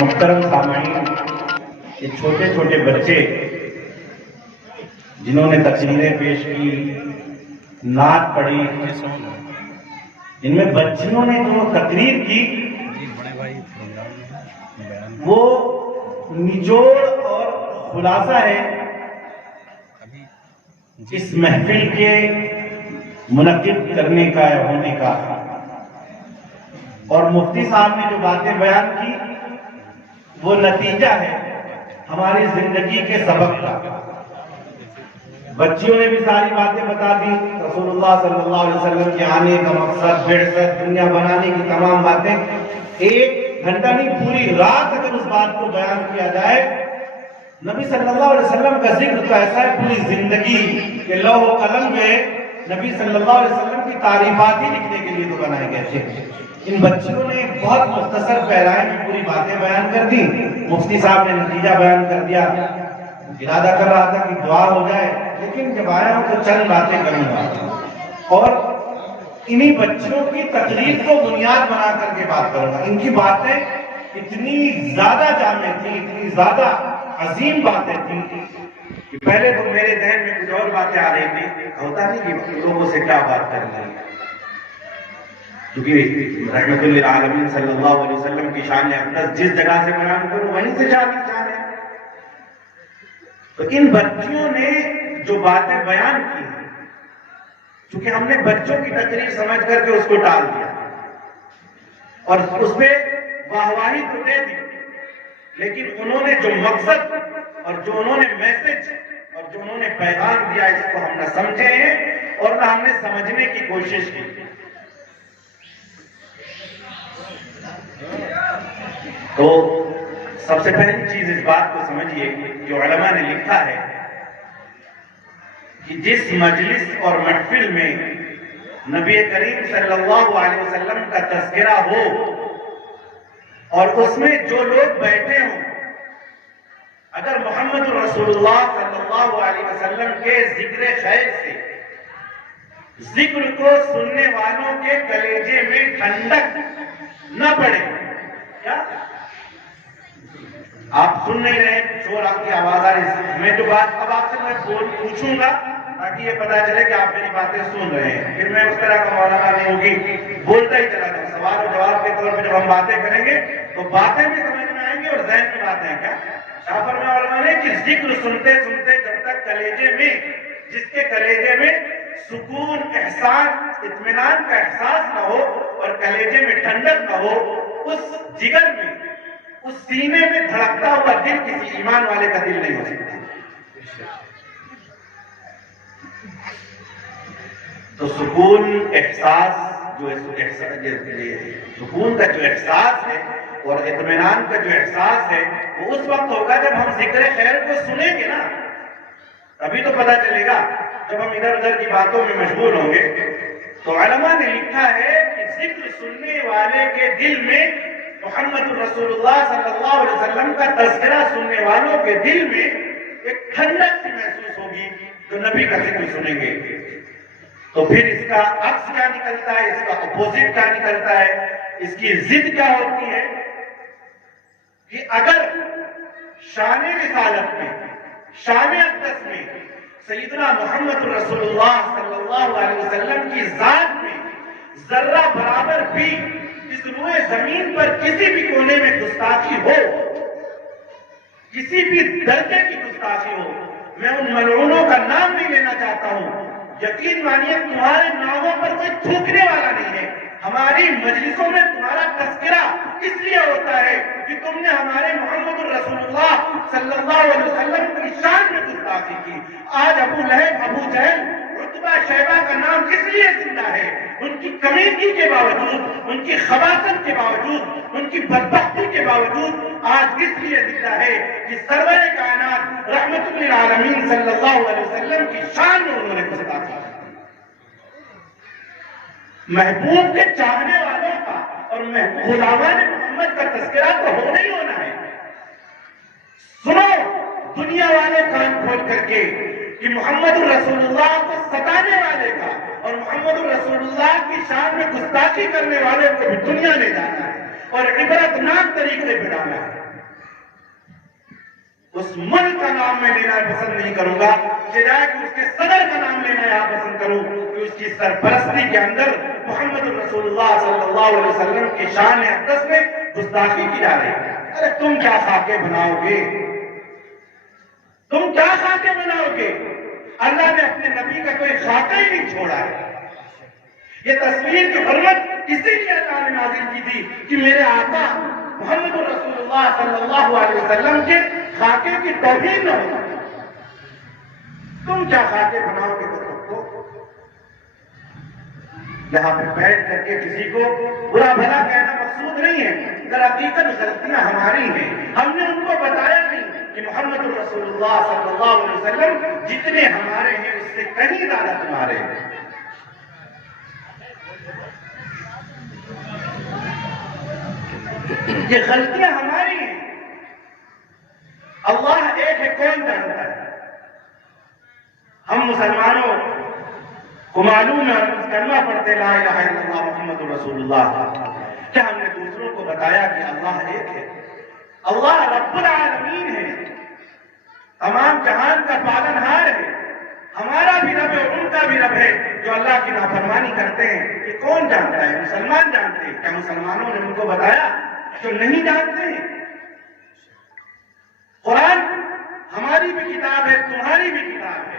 محترم سامعین، یہ چھوٹے چھوٹے بچے جنہوں نے تقریریں پیش کی، نعت پڑھی، ان میں بچیوں نے جو تقریر کی وہ نچوڑ اور خلاصہ ہے اس محفل کے منعقد کرنے کا یا ہونے کا۔ اور مفتی صاحب نے جو باتیں بیان کی وہ نتیجہ ہے ہماری زندگی کے سبق کا۔ بچیوں نے بھی ساری باتیں بتا دی، رسول اللہ صلی اللہ علیہ وسلم کے آنے کا مقصد، بعثت، دنیا بنانے کی تمام باتیں۔ ایک گھنٹہ نہیں، پوری رات اگر اس بات کو بیان کیا جائے، نبی صلی اللہ علیہ وسلم کا ذکر تو ایسا ہے پوری زندگی کہ لوح و قلم جو ہے نبی صلی اللہ علیہ وسلم کی تعریفات ہی لکھنے کے لیے تو بنائے گئے تھے۔ ان بچیوں نے بہت مختصر پیرائے میں پوری باتیں بیان کر دی، مفتی صاحب نے نتیجہ بیان کر دیا۔ ارادہ کر رہا تھا کہ دعا ہو جائے، لیکن جب آیا ہوں تو چند باتیں کروں گا اور انہی بچوں کی تقریر کو بنیاد بنا کر کے بات کروں گا۔ ان کی باتیں اتنی زیادہ جامع تھیں، اتنی زیادہ عظیم باتیں تھیں کہ پہلے تو میرے ذہن میں کچھ اور باتیں آ رہی تھی، ہوتا نہیں کہ لوگوں سے کیا بات کرنا ہے، کیونکہ رحمت للعالمین صلی اللہ علیہ وسلم کی شان اقدس جس جگہ سے بیان کروں وہیں سے شان ہے۔ تو ان بچیوں نے جو باتیں بیان کی، چونکہ ہم نے بچوں کی تقریر سمجھ کر کے اس کو ٹال دیا اور اس پہ واہواہی تو دے دی، لیکن انہوں نے جو مقصد اور جو انہوں نے میسج اور جو انہوں نے پیغام دیا، اس کو ہم نہ سمجھے ہیں اور نہ ہم نے سمجھنے کی کوشش کی۔ تو سب سے پہلی چیز اس بات کو سمجھیے جو علماء نے لکھا ہے کہ جس مجلس اور محفل میں نبی کریم صلی اللہ علیہ وسلم کا تذکرہ ہو اور اس میں جو لوگ بیٹھے ہوں، اگر محمد رسول اللہ صلی اللہ علیہ وسلم کے ذکر خیر سے ذکر کو سننے والوں کے کلیجے میں ٹھنڈک نہ پڑے، کیا آپ سن نہیں رہے، شور آپ کی آواز آ رہی ہے، میں جو بات اب آپ سے میں پوچھوں گا تاکہ یہ پتا چلے کہ آپ میری باتیں سن رہے ہیں، پھر میں اس طرح کا مولانا نہیں ہوگی، بولتا ہی چلا جاؤں۔ سوال و جواب کے طور پہ جب ہم باتیں کریں گے تو باتیں بھی سمجھ میں آئیں گی اور ذہن میں باتیں ہیں۔ کیا یہاں پر میں علماء نے کہ ذکر سنتے سنتے جب تک کلیجے میں، جس کے کلیجے میں سکون، احساس، اطمینان کا احساس نہ ہو اور کلیجے میں ٹھنڈک نہ ہو، اس جگر میں، اس سینے میں دھڑکتا ہوا دل کسی ایمان والے کا دل نہیں ہو سکتا۔ تو سکون، احساس، سکون کا جو احساس ہے اور اطمینان کا جو احساس ہے وہ اس وقت ہوگا جب ہم ذکر خیر کو سنیں گے نا، تبھی تو پتا چلے گا۔ جب ہم ادھر ادھر کی باتوں میں مشغول ہوں گے تو علماء نے لکھا ہے کہ ذکر سننے والے کے دل میں، محمد رسول اللہ صلی اللہ علیہ وسلم کا تذکرہ سننے والوں کے دل میں ایک ٹھنڈک سی محسوس ہوگی جو نبی کا ذکر سنیں گے۔ تو پھر اس کا عکس کیا نکلتا ہے، اس کا اپوزٹ کیا نکلتا ہے، اس کی ضد کیا ہوتی ہے کہ اگر شان رسالت میں، شان اقدس میں سیدنا محمد رسول اللہ صلی اللہ علیہ وسلم کی ذات میں ذرہ برابر بھی اس روئے زمین پر کسی بھی کونے میں گستاخی ہو، کسی بھی درجے کی گستاخی ہو، میں ان ملعونوں کا نام نہیں لینا چاہتا ہوں، یقین مانیے تمہارے ناموں پر کوئی تھوکنے والا نہیں ہے۔ ہماری مجلسوں میں تمہارا تذکرہ اس لیے ہوتا ہے کہ تم نے ہمارے محمد رسول اللہ صلی اللہ علیہ وسلم کی شان میں گستاخی کی۔ آج ابو لہب، ابو جہل، عتبہ، شیبہ کا نام اس لیے زندہ ہے، ان کی کمیکی کے باوجود، ان کی خباثت کے باوجود، ان کی بدبختی کے باوجود آج اس لیے زندہ ہے کہ سرور کائنات رحمت للعالمین صلی اللہ علیہ وسلم کی شان میں انہوں نے گستاخی کی۔ محبوب کے چاہنے والوں کا اور غلامان محمد کا تذکرہ تو ہونا ہی ہونا ہے۔ سنو دنیا والے کان کھول کر کے کہ محمد رسول اللہ کو ستانے والے کا اور محمد رسول اللہ کی شان میں گستاخی کرنے والے کو بھی دنیا نے جانا ہے اور عبرتناک طریقے پہ ڈالا ہے۔ اس ملک کا نام میں لینا پسند نہیں کروں گا، بجائے کہ اس کے صدر کا نام لینا یہاں پسند کروں کہ اس کی سرپرستی کے اندر محمد رسول اللہ صلی اللہ علیہ وسلم کی شان اقدس میں گستاخی کی جا رہی ہے۔ ارے تم کیا خاکے بناؤ گے؟ تم کیا خاکے بناؤ گے؟ اللہ نے اپنے نبی کا کوئی خاکہ ہی نہیں چھوڑا ہے۔ یہ تصویر کی حرمت اسی لیے اللہ نے نازل کی تھی کہ میرے آقا محمد رسول اللہ صلی اللہ علیہ وسلم کے خاکے کی توہین نہ ہو۔ تم کیا خاکے بناؤ گے تم کو؟ یہاں پہ بیٹھ کر کے کسی کو برا بھلا کہنا مقصود نہیں ہے، در حقیقت غلطیاں ہماری ہیں۔ ہم نے ان کو بتایا نہیں کہ محمد رسول اللہ صلی اللہ علیہ وسلم جتنے ہمارے ہیں اس سے کہیں زیادہ تمہارے ہیں۔ یہ غلطیاں ہماری ہیں۔ اللہ ایک ہے، کون جانتا ہے؟ ہم مسلمانوں کو معلوم ہے، ہم کلمہ پڑھتے لا الہ الا اللہ محمد رسول اللہ، کیا ہم نے دوسروں کو بتایا کہ اللہ ایک ہے؟ اللہ رب العالمین ہے، تمام جہان کا پالنہار ہے۔ ہمارا بھی رب ہے اور ان کا بھی رب ہے۔ جو اللہ کی نافرمانی کرتے ہیں یہ کون جانتا ہے؟ مسلمان جانتے ہیں۔ کیا مسلمانوں نے ان کو بتایا؟ جو نہیں جانتے ہیں۔ قرآن ہماری بھی کتاب ہے، تمہاری بھی کتاب ہے۔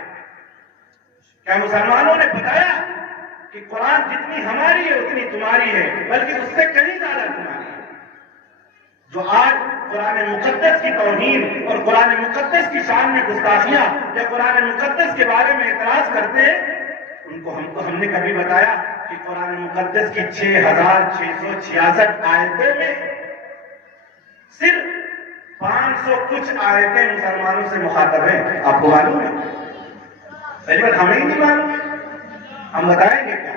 کیا مسلمانوں نے بتایا کہ قرآن جتنی ہماری ہے اتنی تمہاری ہے، بلکہ اس سے کہیں زیادہ تمہاری ہے؟ جو آج قرآن مقدس کی توہین اور قرآن مقدس کی شان میں گستاخیاں یا قرآن مقدس کے بارے میں اعتراض کرتے ہیں، ان کو ہم نے کبھی بتایا کہ قرآن مقدس کی 6666 آیتوں میں صرف 500 کچھ آیتیں مسلمانوں سے مخاطب ہیں؟ آپ کو معلوم ہے؟ صحیح بات ہمیں ہی نہیں معلوم ہے، ہم بتائیں گے کیا؟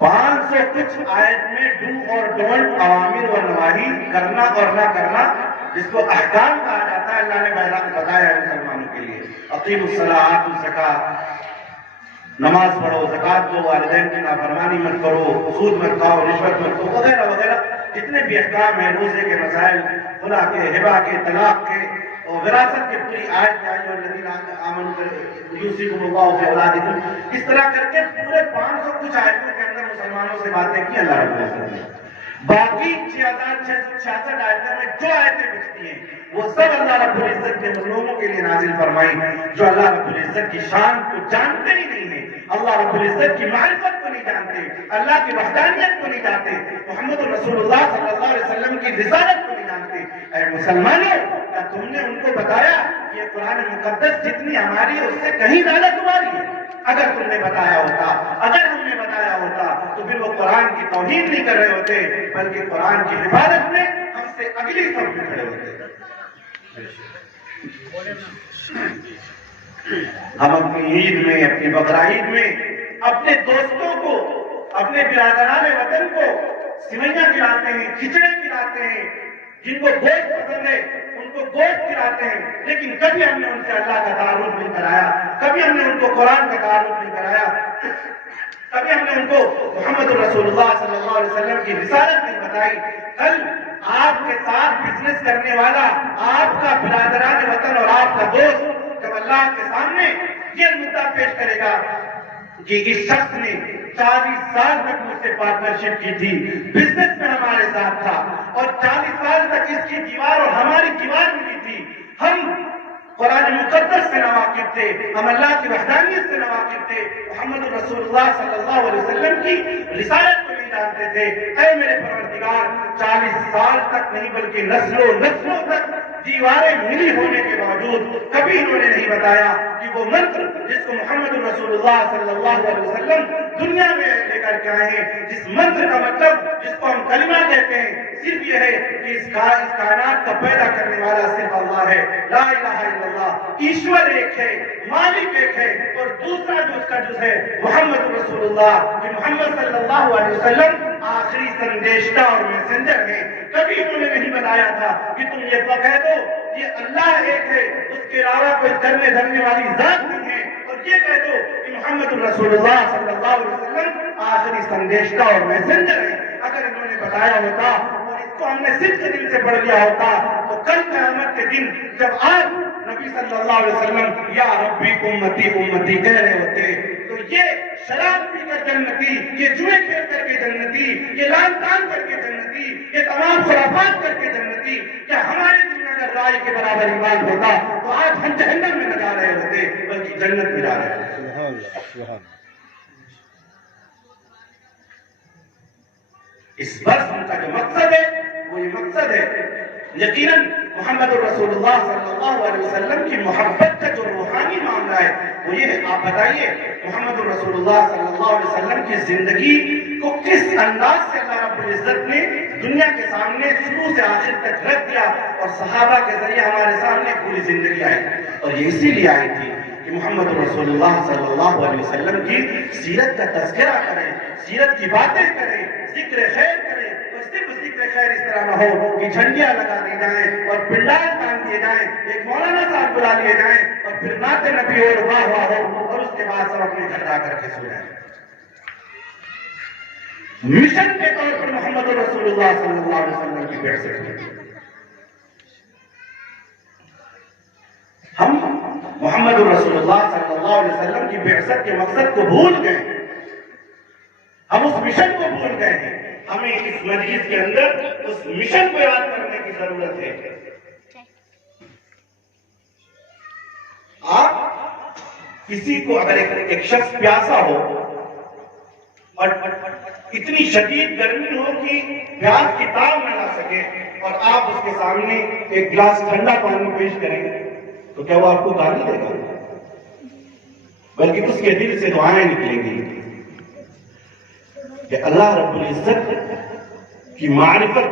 500 کچھ آیت میں ڈو اور ڈونٹ، اوامر و نواہی، کرنا اور نہ کرنا، جس کو احکام کہا جاتا ہے، اللہ نے بتایا ہے مسلمانوں کے لیے۔ اقیموا الصلاۃ، آتوا الزکاۃ، نماز پڑھو، زکات دو، والدین کی نافرمانی مت کرو، سود مت کھاؤ، رشوت مت دو، وغیرہ وغیرہ جتنے بھی احکام ہیں، روزے کے مسائل، خلا کے، ہبہ کے، طلاق کے اور وراثت کے پوری آیت میں آئی، والذین آمنوا یوصیکم اللہ فی اولادکم، اس طرح کر کے پورے 500 کچھ آیتوں کے اندر مسلمانوں سے باتیں کی اللہ رب العزت نے۔ باقی 6666 آیتوں میں جو آیتیں بچتی ہیں وہ سب اللہ رب العزت نے ان لوگوں کے لیے نازل فرمائی جو اللہ رب العزت کی شان کو جانتے ہی نہیں ہیں، اللہ رب العزت کی معرفت کو نہیں جانتے، اللہ کی وحدانیت کو نہیں جانتے، محمد رسول اللہ صلی اللہ علیہ وسلم کی رسالت کو نہیں جانتے۔ اے مسلمانوں، کیا تم نے ان کو بتایا کہ قرآن مقدس جتنی ہماری ہے اس سے کہیں زیادہ تمہاری ہے؟ اگر تم نے بتایا ہوتا، اگر ہم نے بتایا ہوتا تو پھر وہ قرآن کی توہین نہیں کر رہے ہوتے، بلکہ قرآن کی حفاظت میں ہم سے اگلی صف میں کھڑے ہوتے۔ ہم اپنی عید میں، اپنی بقرعید میں اپنے دوستوں کو، اپنے برادران وطن کو سوئیاں کھلاتے ہیں، کھچڑے کھلاتے ہیں، جن کو گوشت پسند ہے ان کو گوشت کھلاتے ہیں، لیکن کبھی ہم نے ان سے اللہ کا تعارف نہیں کرایا، کبھی ہم نے ان کو قرآن کا تعارف نہیں کرایا، کبھی ہم نے ان کو محمد رسول اللہ صلی اللہ علیہ وسلم کی رسالت نہیں بتائی۔ کل آپ کے ساتھ بزنس کرنے والا، آپ کا برادران وطن اور آپ کا دوست جب اللہ کے سامنے یہ مدعا پیش کرے گا کہ اس شخص نے 40 سال تک مجھ سے پارٹنرشپ کی تھی، بزنس میں ہمارے ساتھ تھا، اور 40 سال تک اس کی دیوار اور ہماری دیوار ملی تھی، ہم قرآن مقدس سے نواقف تھے، ہم اللہ کی وحدانیت سے نواقف تھے، محمد رسول اللہ صلی اللہ علیہ وسلم کی رسالت کو نہیں جانتے تھے۔ اے میرے پروردگار، 40 سال تک نہیں بلکہ نسلوں تک دیواریں ملی ہونے کے باوجود کبھی انہوں نے نہیں بتایا کہ وہ منتر جس کو محمد رسول اللہ صلی اللہ علیہ وسلم دنیا میں لے کر کے آئے ہیں، جس منتر کا مطلب جس کو ہم کلمہ کہتے ہیں، صرف یہ ہے کہ اس کائنات کا پیدا کرنے والا صرف اللہ ہے، لا الہ الا اللہ، ایشور ایک ہے، مالک ایک ہے، اور دوسرا جو اس کا جز ہے محمد رسول اللہ، کہ محمد صلی اللہ علیہ وسلم آخری سندیشتہ اور میسنجر ہے۔ کبھی انہوں نے نہیں بتایا تھا کہ تم یہ کہہ دو یہ اللہ ایک ہے، اس کے علاوہ کوئی کرنے دھرنے والی ذات نہیں ہے، اور یہ کہہ دو کہ محمد رسول اللہ صلی اللہ علیہ وسلم آخری سندیشتہ اور میسنجر ہے۔ اگر انہوں نے بتایا ہوتا اور اس تو ہم نے صدق دل سے پڑھ لیا ہوتا تو کل قیامت کے دن جب آپ نبی صلی اللہ علیہ وسلم یا ربی امتی امتی کہہ رہے ہوتے تو یہ شراب پی کر جنتی، یہ جوئے کھیل کر کے جنتی، یہ لان تان کر کے جنتی، یہ تمام خرافات کر کے جنتی، کیا ہمارے دل میں اگر رائے کے برابر ایمان ہوتا تو آج ہم جہنم میں نہ جا رہے ہوتے بلکہ جنت میں جا رہے ہوتے۔ اس برس کا جو مقصد ہے وہ یہ مقصد ہے یقیناً محمد الرسول اللہ صلی اللہ علیہ وسلم کی محبت کا جو روحانی معاملہ ہے وہ یہ ہے۔ آپ بتائیے محمد الرسول اللہ صلی اللہ علیہ وسلم کی زندگی کو کس انداز سے اللہ رب العزت نے دنیا کے سامنے شروع سے آخر تک رکھ دیا، اور صحابہ کے ذریعے ہمارے سامنے پوری زندگی آئی، اور یہ اسی لیے آئی تھی کہ محمد رسول اللہ صلی اللہ علیہ وسلم کی سیرت کا تذکرہ کریں، سیرت کی باتیں کریں، ذکر خیر کریں، اور صرف ذکر خیر اس طرح نہ ہو کہ جھنڈیاں لگا دی جائیں اور پنڈال باندھ دیے جائیں، ایک مولانا صاحب بلا لیے جائیں اور پھر نعت نبی اور واہ واہ ہو اور اس کے بعد سب اپنے گھر جا کر کے سو جائیں۔ مشن کے طور پر محمد رسول اللہ صلی اللہ علیہ وسلم کی بعثت ہے۔ ہم محمد رسول اللہ صلی اللہ علیہ وسلم کی بعثت کے مقصد کو بھول گئے، ہم اس مشن کو بھول گئے ہیں۔ ہمیں اس مجلس کے اندر اس مشن کو یاد کرنے کی ضرورت ہے۔ آپ کسی کو اگر ایک شخص پیاسا ہو اور اتنی شدید گرمی ہو کہ پیاس کی تاب نہ لا سکے اور آپ اس کے سامنے ایک گلاس ٹھنڈا پانی پیش کریں تو کیا وہ آپ کو گالی دے گا؟ بلکہ اس کے دل سے دعائیں نکلیں گی کہ اللہ رب العزت کی معرفت،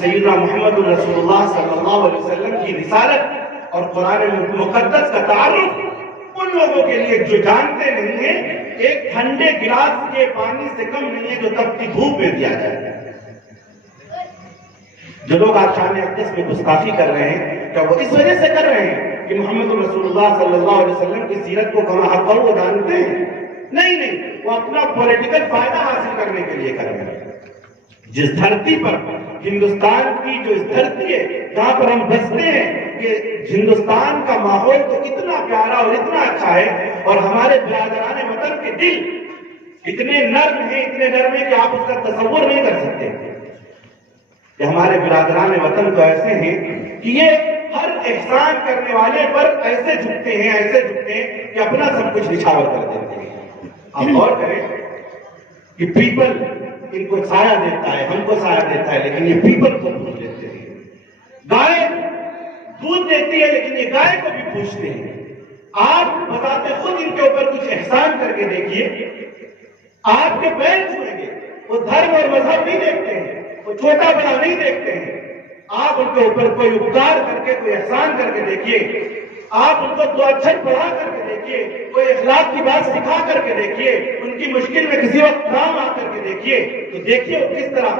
سیدنا محمد رسول اللہ صلی اللہ علیہ وسلم کی رسالت اور قرآن مقدس کا تعارف ان لوگوں کے لیے جو جانتے نہیں ہیں ایک ٹھنڈے گلاس کے پانی سے کم نہیں ہے جو تپتی دھوپ میں دیا جائے۔ جو لوگ آج شان اقدس میں گستاخی کر رہے ہیں کیا وہ اس وجہ سے کر رہے ہیں کہ محمد رسول اللہ صلی اللہ علیہ وسلم کی سیرت کو کما حق وہ جانتے ہیں؟ نہیں، وہ اپنا پولیٹیکل فائدہ حاصل کرنے کے لیے کر رہے ہیں۔ جس دھرتی پر ہندوستان کی جو اس دھرتی ہے جہاں پر ہم بستے ہیں، یہ ہندوستان کا ماحول تو اتنا پیارا اور اتنا اچھا ہے، اور ہمارے برادران وطن کے دل اتنے نرم ہیں کہ آپ اس کا تصور نہیں کر سکتے کہ ہمارے برادران وطن تو ایسے ہیں کہ یہ ہر احسان کرنے والے پر ایسے جھکتے ہیں کہ اپنا سب کچھ نچھاور کر دیتے ہیں۔ آپ غور کریں کہ پیپل ان کو سایہ دیتا ہے، ہم کو سایہ دیتا ہے، لیکن یہ پیپل کو پوچھ لیتے ہیں۔ گائے دودھ دیتی ہے لیکن یہ گائے کو بھی پوچھتے ہیں۔ آپ بتاتے خود ان کے اوپر کچھ احسان کر کے دیکھیے، آپ کے پیر چھوئیں گے، وہ دھرم اور مذہب نہیں دیکھتے ہیں، وہ چھوٹا بڑا نہیں دیکھتے ہیں۔ آپ ان کے اوپر کوئی اپکار کر کے کوئی احسان کر کے دیکھیے، آپ ان کو دو اچھر پڑھا کر کے دیکھیے، کوئی اخلاق کی بات سکھا کر کے دیکھیے، ان کی مشکل میں کسی وقت کام آ کر کے دیکھیے تو دیکھیے وہ کس طرح۔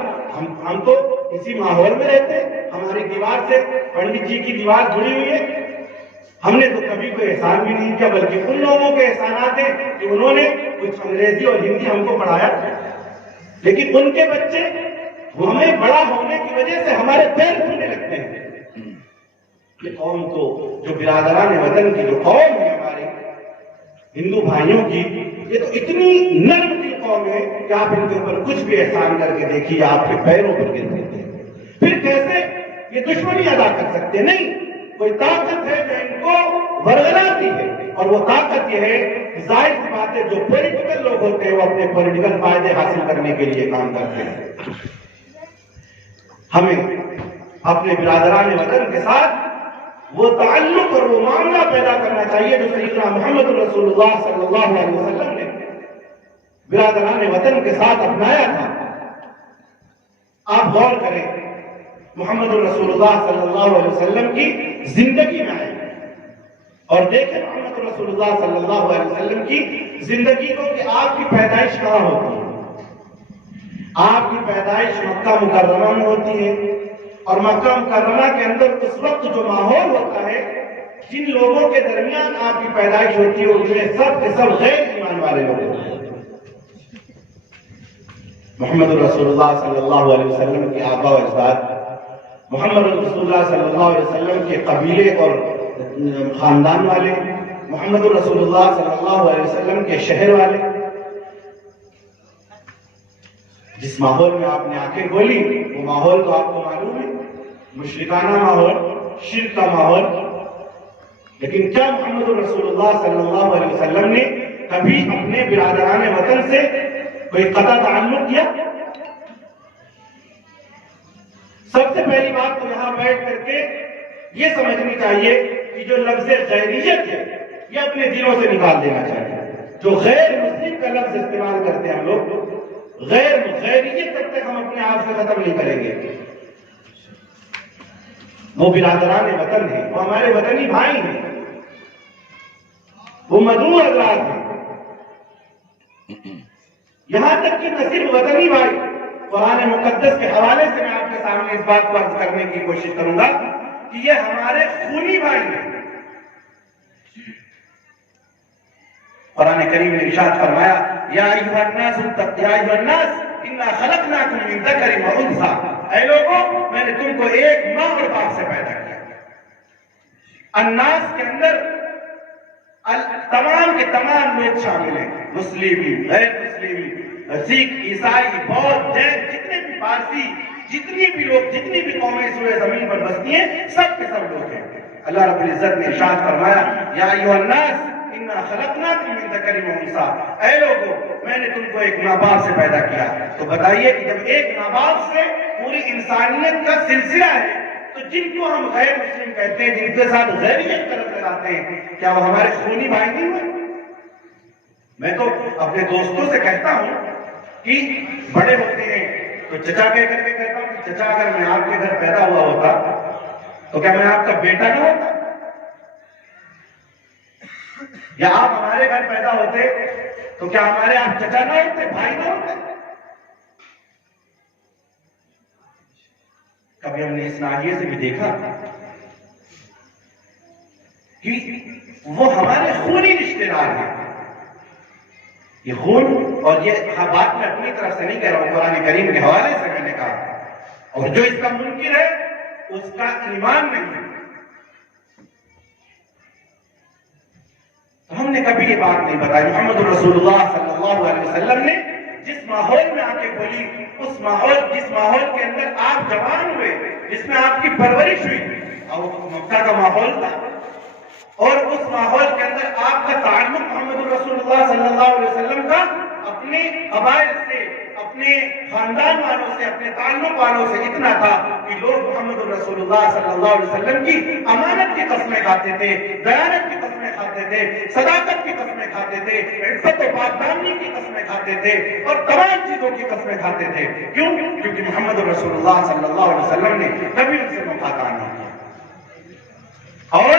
ہم تو اسی ماحول میں رہتے ہیں، ہماری دیوار سے پنڈت جی کی دیوار جڑی ہوئی ہے، ہم نے تو کبھی کوئی احسان بھی نہیں کیا، بلکہ ان لوگوں کے احسانات ہیں کہ انہوں نے کچھ انگریزی اور ہندی ہم کو پڑھایا، لیکن ان کے بچے ہمیں بڑا ہونے کی وجہ سے ہمارے پیر چھونے لگتے ہیں۔ یہ قوم تو جو برادران وطن کی جو قوم ہے ہماری ہندو بھائیوں کی، یہ تو اتنی نرم دل قوم ہے کہ آپ ان کے اوپر کچھ بھی احسان کر کے دیکھیے آپ کے پیروں پر گر دیتے ہیں۔ پھر کیسے یہ دشمنی ادا کر سکتے؟ نہیں، کوئی طاقت ہے جو ان کو ورغلاتی ہے، اور وہ طاقت یہ ہے کہ ظاہر سی بات ہے جو پولیٹیکل لوگ ہوتے ہیں وہ اپنے پولیٹیکل فائدے حاصل کرنے کے لیے کام کرتے ہیں۔ ہمیں اپنے برادران وطن کے ساتھ وہ تعلق اور وہ معاملہ پیدا کرنا چاہیے جو سیدنا محمد رسول اللہ صلی اللہ علیہ وسلم نے برادران وطن کے ساتھ اپنایا تھا۔ آپ غور کریں، محمد رسول اللہ صلی اللہ علیہ وسلم کی زندگی میں آئے اور دیکھیں محمد رسول اللہ صلی اللہ علیہ وسلم کی زندگی کو کہ آپ کی پیدائش کہاں ہوتی ہے۔ آپ کی پیدائش مکہ مکرمہ میں ہوتی ہے، اور مکہ مکرمہ کے اندر اس وقت جو ماحول ہوتا ہے، جن لوگوں کے درمیان آپ کی پیدائش ہوتی ہے ان میں سب کے سب غیر ایمان والے لوگ ہوتے ہیں۔ محمد رسول اللہ صلی اللہ علیہ وسلم کے آبا و اجداد، محمد رسول اللہ صلی اللہ علیہ وسلم کے قبیلے اور خاندان والے، محمد رسول اللہ صلی اللہ علیہ وسلم کے شہر والے، جس ماحول میں آپ نے آنکھیں کھولی وہ ماحول تو آپ کو معلوم ہے، مشرکانہ ماحول، شرک کا ماحول. لیکن کیا محمد رسول اللہ صلی اللہ علیہ وسلم نے کبھی اپنے برادران وطن سے کوئی قطع تعلق کیا؟ سب سے پہلی بات تو یہاں بیٹھ کر کے یہ سمجھنی چاہیے کہ جو لفظ غیریت ہے یہ اپنے دلوں سے نکال دینا چاہیے. جو غیر مسلم کا لفظ استعمال کرتے ہیں ہم لوگ، غیریت تب تک ہم اپنے آپ سے ختم نہیں کریں گے. وہ برادران وطن ہیں، وہ ہمارے وطنی بھائی ہیں، وہ مدعو حضرات ہیں. یہاں تک کہ نہ صرف وطنی بھائی، قرآن مقدس کے حوالے سے میں آپ کے سامنے اس بات کو عرض کرنے کی کوشش کروں گا کہ یہ ہمارے خونی بھائی ہیں. قرآن کریم نے ارشاد فرمایا یا ایھا الناس انا خلقناکم من ذکر و انثی، اے لوگوں میں نے تم کو ایک ماں اور باپ سے پیدا کیا. الناس کے اندر تمام کے تمام لوگ شامل ہیں، مسلم، غیر مسلم، سکھ، عیسائی، بودھ، جین، جتنے بھی پارسی، جتنی بھی لوگ، جتنی بھی قومیں اس زمین پر بستی ہیں، سب کے سب لوگ ہیں. اللہ رب العزت نے ارشاد فرمایا یا ایھا الناس انا خلقناکم من ذکر و انثی، اے لوگوں میں نے تم کو ایک ماں باپ سے پیدا کیا. تو بتائیے کہ جب ایک ماں باپ سے پوری انسانیت کا سلسلہ ہے تو جن کو ہم غیر مسلم کہتے ہیں، جن کے ساتھ غیریت کا لفظ لگاتے ہیں، کیا وہ ہمارے خونی بھائی نہیں ہوئے؟ میں تو اپنے دوستوں سے کہتا ہوں کہ بڑے ہوتے ہیں تو چچا کہہ کر کے کہتا ہوں کہ چچا اگر میں آپ کے گھر پیدا ہوا ہوتا تو کیا میں آپ کا بیٹا نہ ہوتا؟ یا آپ ہمارے گھر پیدا ہوتے تو کیا ہمارے آپ چچا نہ ہوتے، بھائی نہ ہوتے؟ کبھی ہم نے اس ناحیے سے بھی دیکھا کہ وہ ہمارے خونی رشتے دار ہیں. یہ خون، اور یہ بات میں اپنی طرف سے نہیں کہہ رہا ہوں، قرآن کریم کے حوالے سے میں نے کہا، اور جو اس کا منکر ہے اس کا ایمان نہیں ہے. تو ہم نے کبھی یہ بات نہیں بتائی. محمد رسول اللہ صلی اللہ علیہ وسلم نے جس ماحول میں آنکھیں کھولی، جس ماحول کے اندر آپ جوان ہوئے، جس میں آپ کی پرورش ہوئی، اور مکہ کا ماحول تھا، اور اس ماحول کے اندر آپ کا تعلق محمد رسول اللہ صلی اللہ علیہ وسلم کا اپنے قبائل سے، اپنے خاندان والوں سے، اپنے تعلق والوں سے اتنا تھا کہ لوگ محمد رسول اللہ صلی اللہ علیہ وسلم کی امانت کی قسمیں کھاتے تھے، دیانت کی قسمیں کھاتے تھے، صداقت کی قسمیں کھاتے تھے، عفت و پاکدامنی کی قسمیں کھاتے تھے، اور تمام چیزوں کی قسمیں کھاتے تھے. کیوں؟ کیونکہ محمد رسول اللہ صلی اللہ علیہ وسلم نے کبھی ان سے مقاطعہ نہیں کیا. اور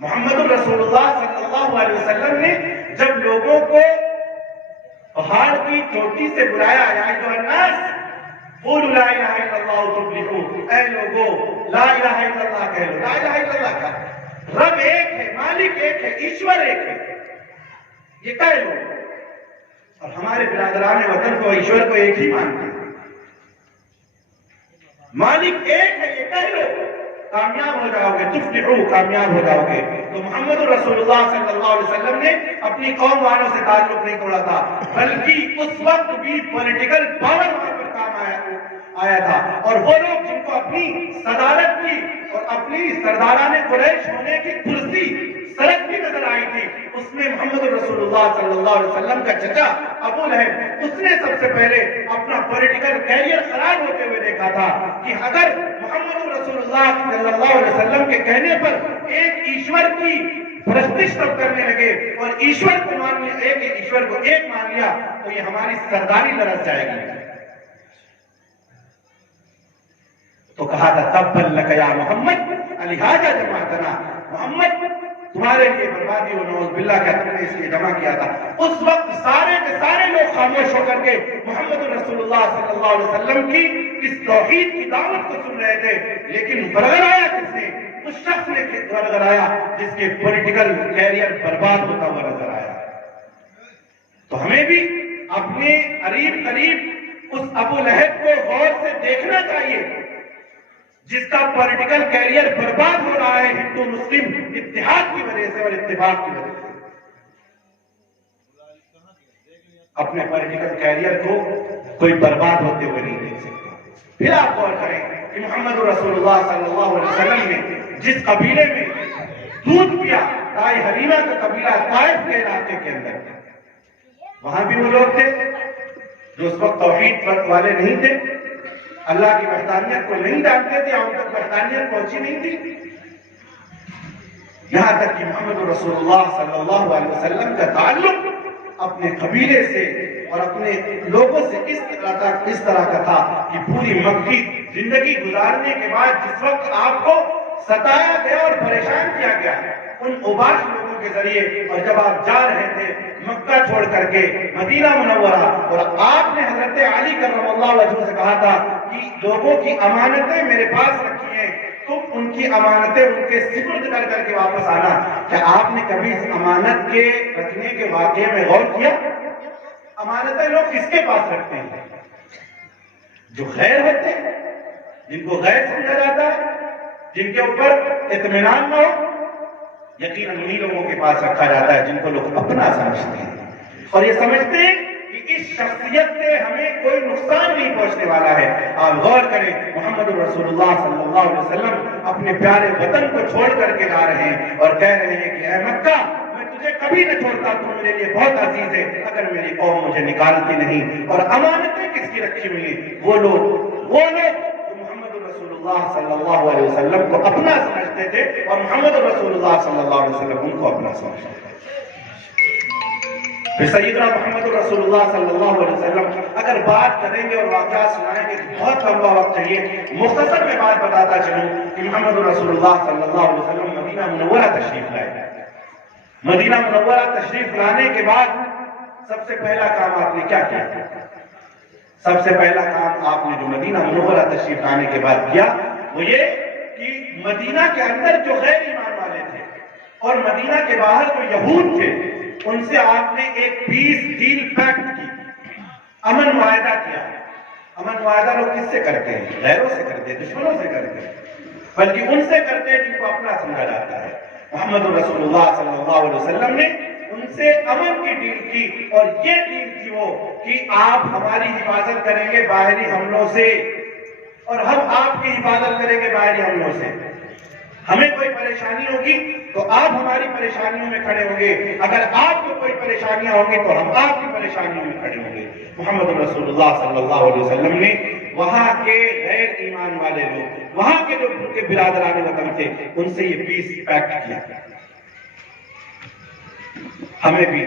محمد رسول اللہ صلی اللہ علیہ وسلم نے جب لوگوں کو پہاڑ کی چوٹی سے بلایا یا ایھا الناس قولوا لا الہ الا اللہ تفلحوا، اے لوگوں لا الہ الا اللہ کہہ لو. لا الہ الا اللہ کا رب ایک ہے، مالک ایک ہے، ایشور ایک ہے، یہ کہہ لو. اور ہمارے برادران وطن کو ایشور کو ایک ہی مانتے ہیں، مالک ایک ہے، یہ کہہ لو، کامیاب ہو جاؤ گے. تفلحوا، کامیاب ہو جاؤ گے. تو محمد رسول اللہ صلی اللہ علیہ وسلم نے اپنی قوم والوں سے تعلق نہیں توڑا تھا، بلکہ اس وقت بھی پولیٹیکل پاور وہاں پر کام آیا تھا. اور وہ لوگ جن کو اپنی صدارت کی اور اپنی سرداران قریش ہونے کی کرسی سرک بھی نظر آئی تھی، اس میں محمد رسول اللہ صلی اللہ علیہ وسلم کا چچا ابو لہب، اس نے سب سے پہلے اپنا پولیٹیکل کیریئر خراب ہوتے ہوئے دیکھا تھا کہ اگر محمد رسول اللہ صلی اللہ علیہ وسلم کے کہنے پر ایک ایشور کی پرستش سب کرنے لگے اور ایشور کو مان لیا، ایک ایشور کو ایک مان لیا، تو یہ ہماری سرداری لرز جائے گی. تو کہا تھا تبا لک یا محمد الہٰذا جمعتنا، محمد تمہارے لیے بربادی و نعوذ باللہ کیا تم نے اس لیے جمع کیا تھا. اس وقت سارے کے سارے لوگ خاموش ہو کر کے محمد رسول اللہ صلی اللہ علیہ وسلم کی اس توحید کی دعوت کو سن رہے تھے. لیکن برگرایا کس نے؟ اس شخص نے برگرایا جس کے پولیٹیکل کیریئر برباد ہوتا ہوا نظر آیا. تو ہمیں بھی اپنے قریب قریب اس ابو لہب کو غور سے دیکھنا چاہیے جس کا پولیٹیکل کیریئر برباد ہو رہا ہے ہندو مسلم اتحاد کی وجہ سے اور اتفاق کی وجہ سے. اپنے پولیٹیکل کیریئر کو کوئی برباد ہوتے ہوئے نہیں دیکھ سکتا. پھر آپ غور کریں کہ محمد رسول اللہ صلی اللہ علیہ وسلم نے جس قبیلے میں دودھ پیا، دائی حلیمہ کا قبیلہ طائف کے علاقے کے اندر، وہاں بھی وہ لوگ تھے جو اس وقت توحید والے نہیں تھے، اللہ کی وحدانیت کو نہیں جانتے تھے، ان تک وحدانیت پہنچی نہیں تھی. یہاں تک کہ محمد رسول اللہ صلی اللہ علیہ وسلم کا تعلق اپنے قبیلے سے اور اپنے لوگوں سے اس طرح کا تھا کہ پوری مکی زندگی گزارنے کے بعد جس وقت آپ کو ستایا گیا اور پریشان کیا گیا ان اوباش لوگوں کے ذریعے، اور جب آپ جا رہے تھے مکہ چھوڑ کر کے مدینہ منورہ، اور آپ نے حضرت علی کرم اللہ وجہہ سے کہا تھا کہ لوگوں کی امانتیں میرے پاس رکھی ہیں، تم ان کی امانتیں ان کے سپرد کر کر کے واپس آنا. کیا آپ نے کبھی اس امانت کے رکھنے کے واقعے میں غور کیا؟ امانتیں لوگ کس کے پاس رکھتے ہیں؟ جو غیر ہوتے ہیں، جن کو غیر سمجھا جاتا ہے، جن کے اوپر اطمینان نہ ہو، یقیناً انہی لوگوں کے پاس رکھا جاتا ہے جن کو لوگ اپنا سمجھتے ہیں اور یہ سمجھتے ہیں کہ اس شخصیت سے ہمیں کوئی نقصان نہیں پہنچنے والا ہے. آپ غور کریں، محمد رسول اللہ صلی اللہ علیہ وسلم اپنے پیارے وطن کو چھوڑ کر کے جا رہے ہیں اور کہہ رہے ہیں کہ اے مکہ، میں تجھے کبھی نہ چھوڑتا، تو میرے لیے بہت عزیز ہے، اگر میری قوم مجھے نکالتی نہیں. اور امانتیں کس کی رکھی ہوئی ہیں؟ وہ لوگ جو محمد رسول اللہ صلی اللہ علیہ وسلم کو اپنا سمجھتے تھے اور محمد رسول اللہ صلی اللہ علیہ وسلم ان کو اپنا سمجھتے تھے. پھر سیدنا محمد رسول اللہ صلی اللہ علیہ وسلم اگر بات کریں گے اور واقعات سنائیں گے بہت لمبا وقت چاہیے. مختصر میں بات بتاتا چلوں کہ محمد رسول اللہ صلی اللہ علیہ وسلم مدینہ منورہ تشریف لائے. مدینہ منورہ تشریف لانے کے بعد سب سے پہلا کام آپ نے کیا کیا؟ سب سے پہلا کام آپ نے جو مدینہ منورہ تشریف لانے کے بعد کیا وہ یہ کہ مدینہ کے اندر جو غیر ایمان والے تھے اور مدینہ کے باہر جو یہود تھے ان سے آپ نے ایک پیس ڈیل پیکٹ کی، امن معاہدہ کیا. امن معاہدہ لوگ کس سے کرتے ہیں؟ غیروں سے کرتے ہیں، دشمنوں سے کرتے ہیں، بلکہ ان سے کرتے ہیں جن کو اپنا سمجھا جاتا ہے. محمد رسول اللہ صلی اللہ علیہ وسلم نے ان سے امن کی ڈیل کی اور یہ ڈیل تھی وہ کہ آپ ہماری حفاظت کریں گے باہری حملوں سے اور ہم آپ کی حفاظت کریں گے باہری حملوں سے. ہمیں کوئی پریشانی ہوگی تو آپ ہماری پریشانیوں میں کھڑے ہوں گے، اگر آپ کو کوئی پریشانیاں ہوں گی تو ہم آپ کی پریشانیوں میں کھڑے ہوں گے. محمد رسول اللہ صلی اللہ علیہ وسلم نے وہاں کے غیر ایمان والے لوگ، وہاں کے جو ان کے برادران وطن تھے، ان سے یہ پیس پیکٹ کیا. ہمیں بھی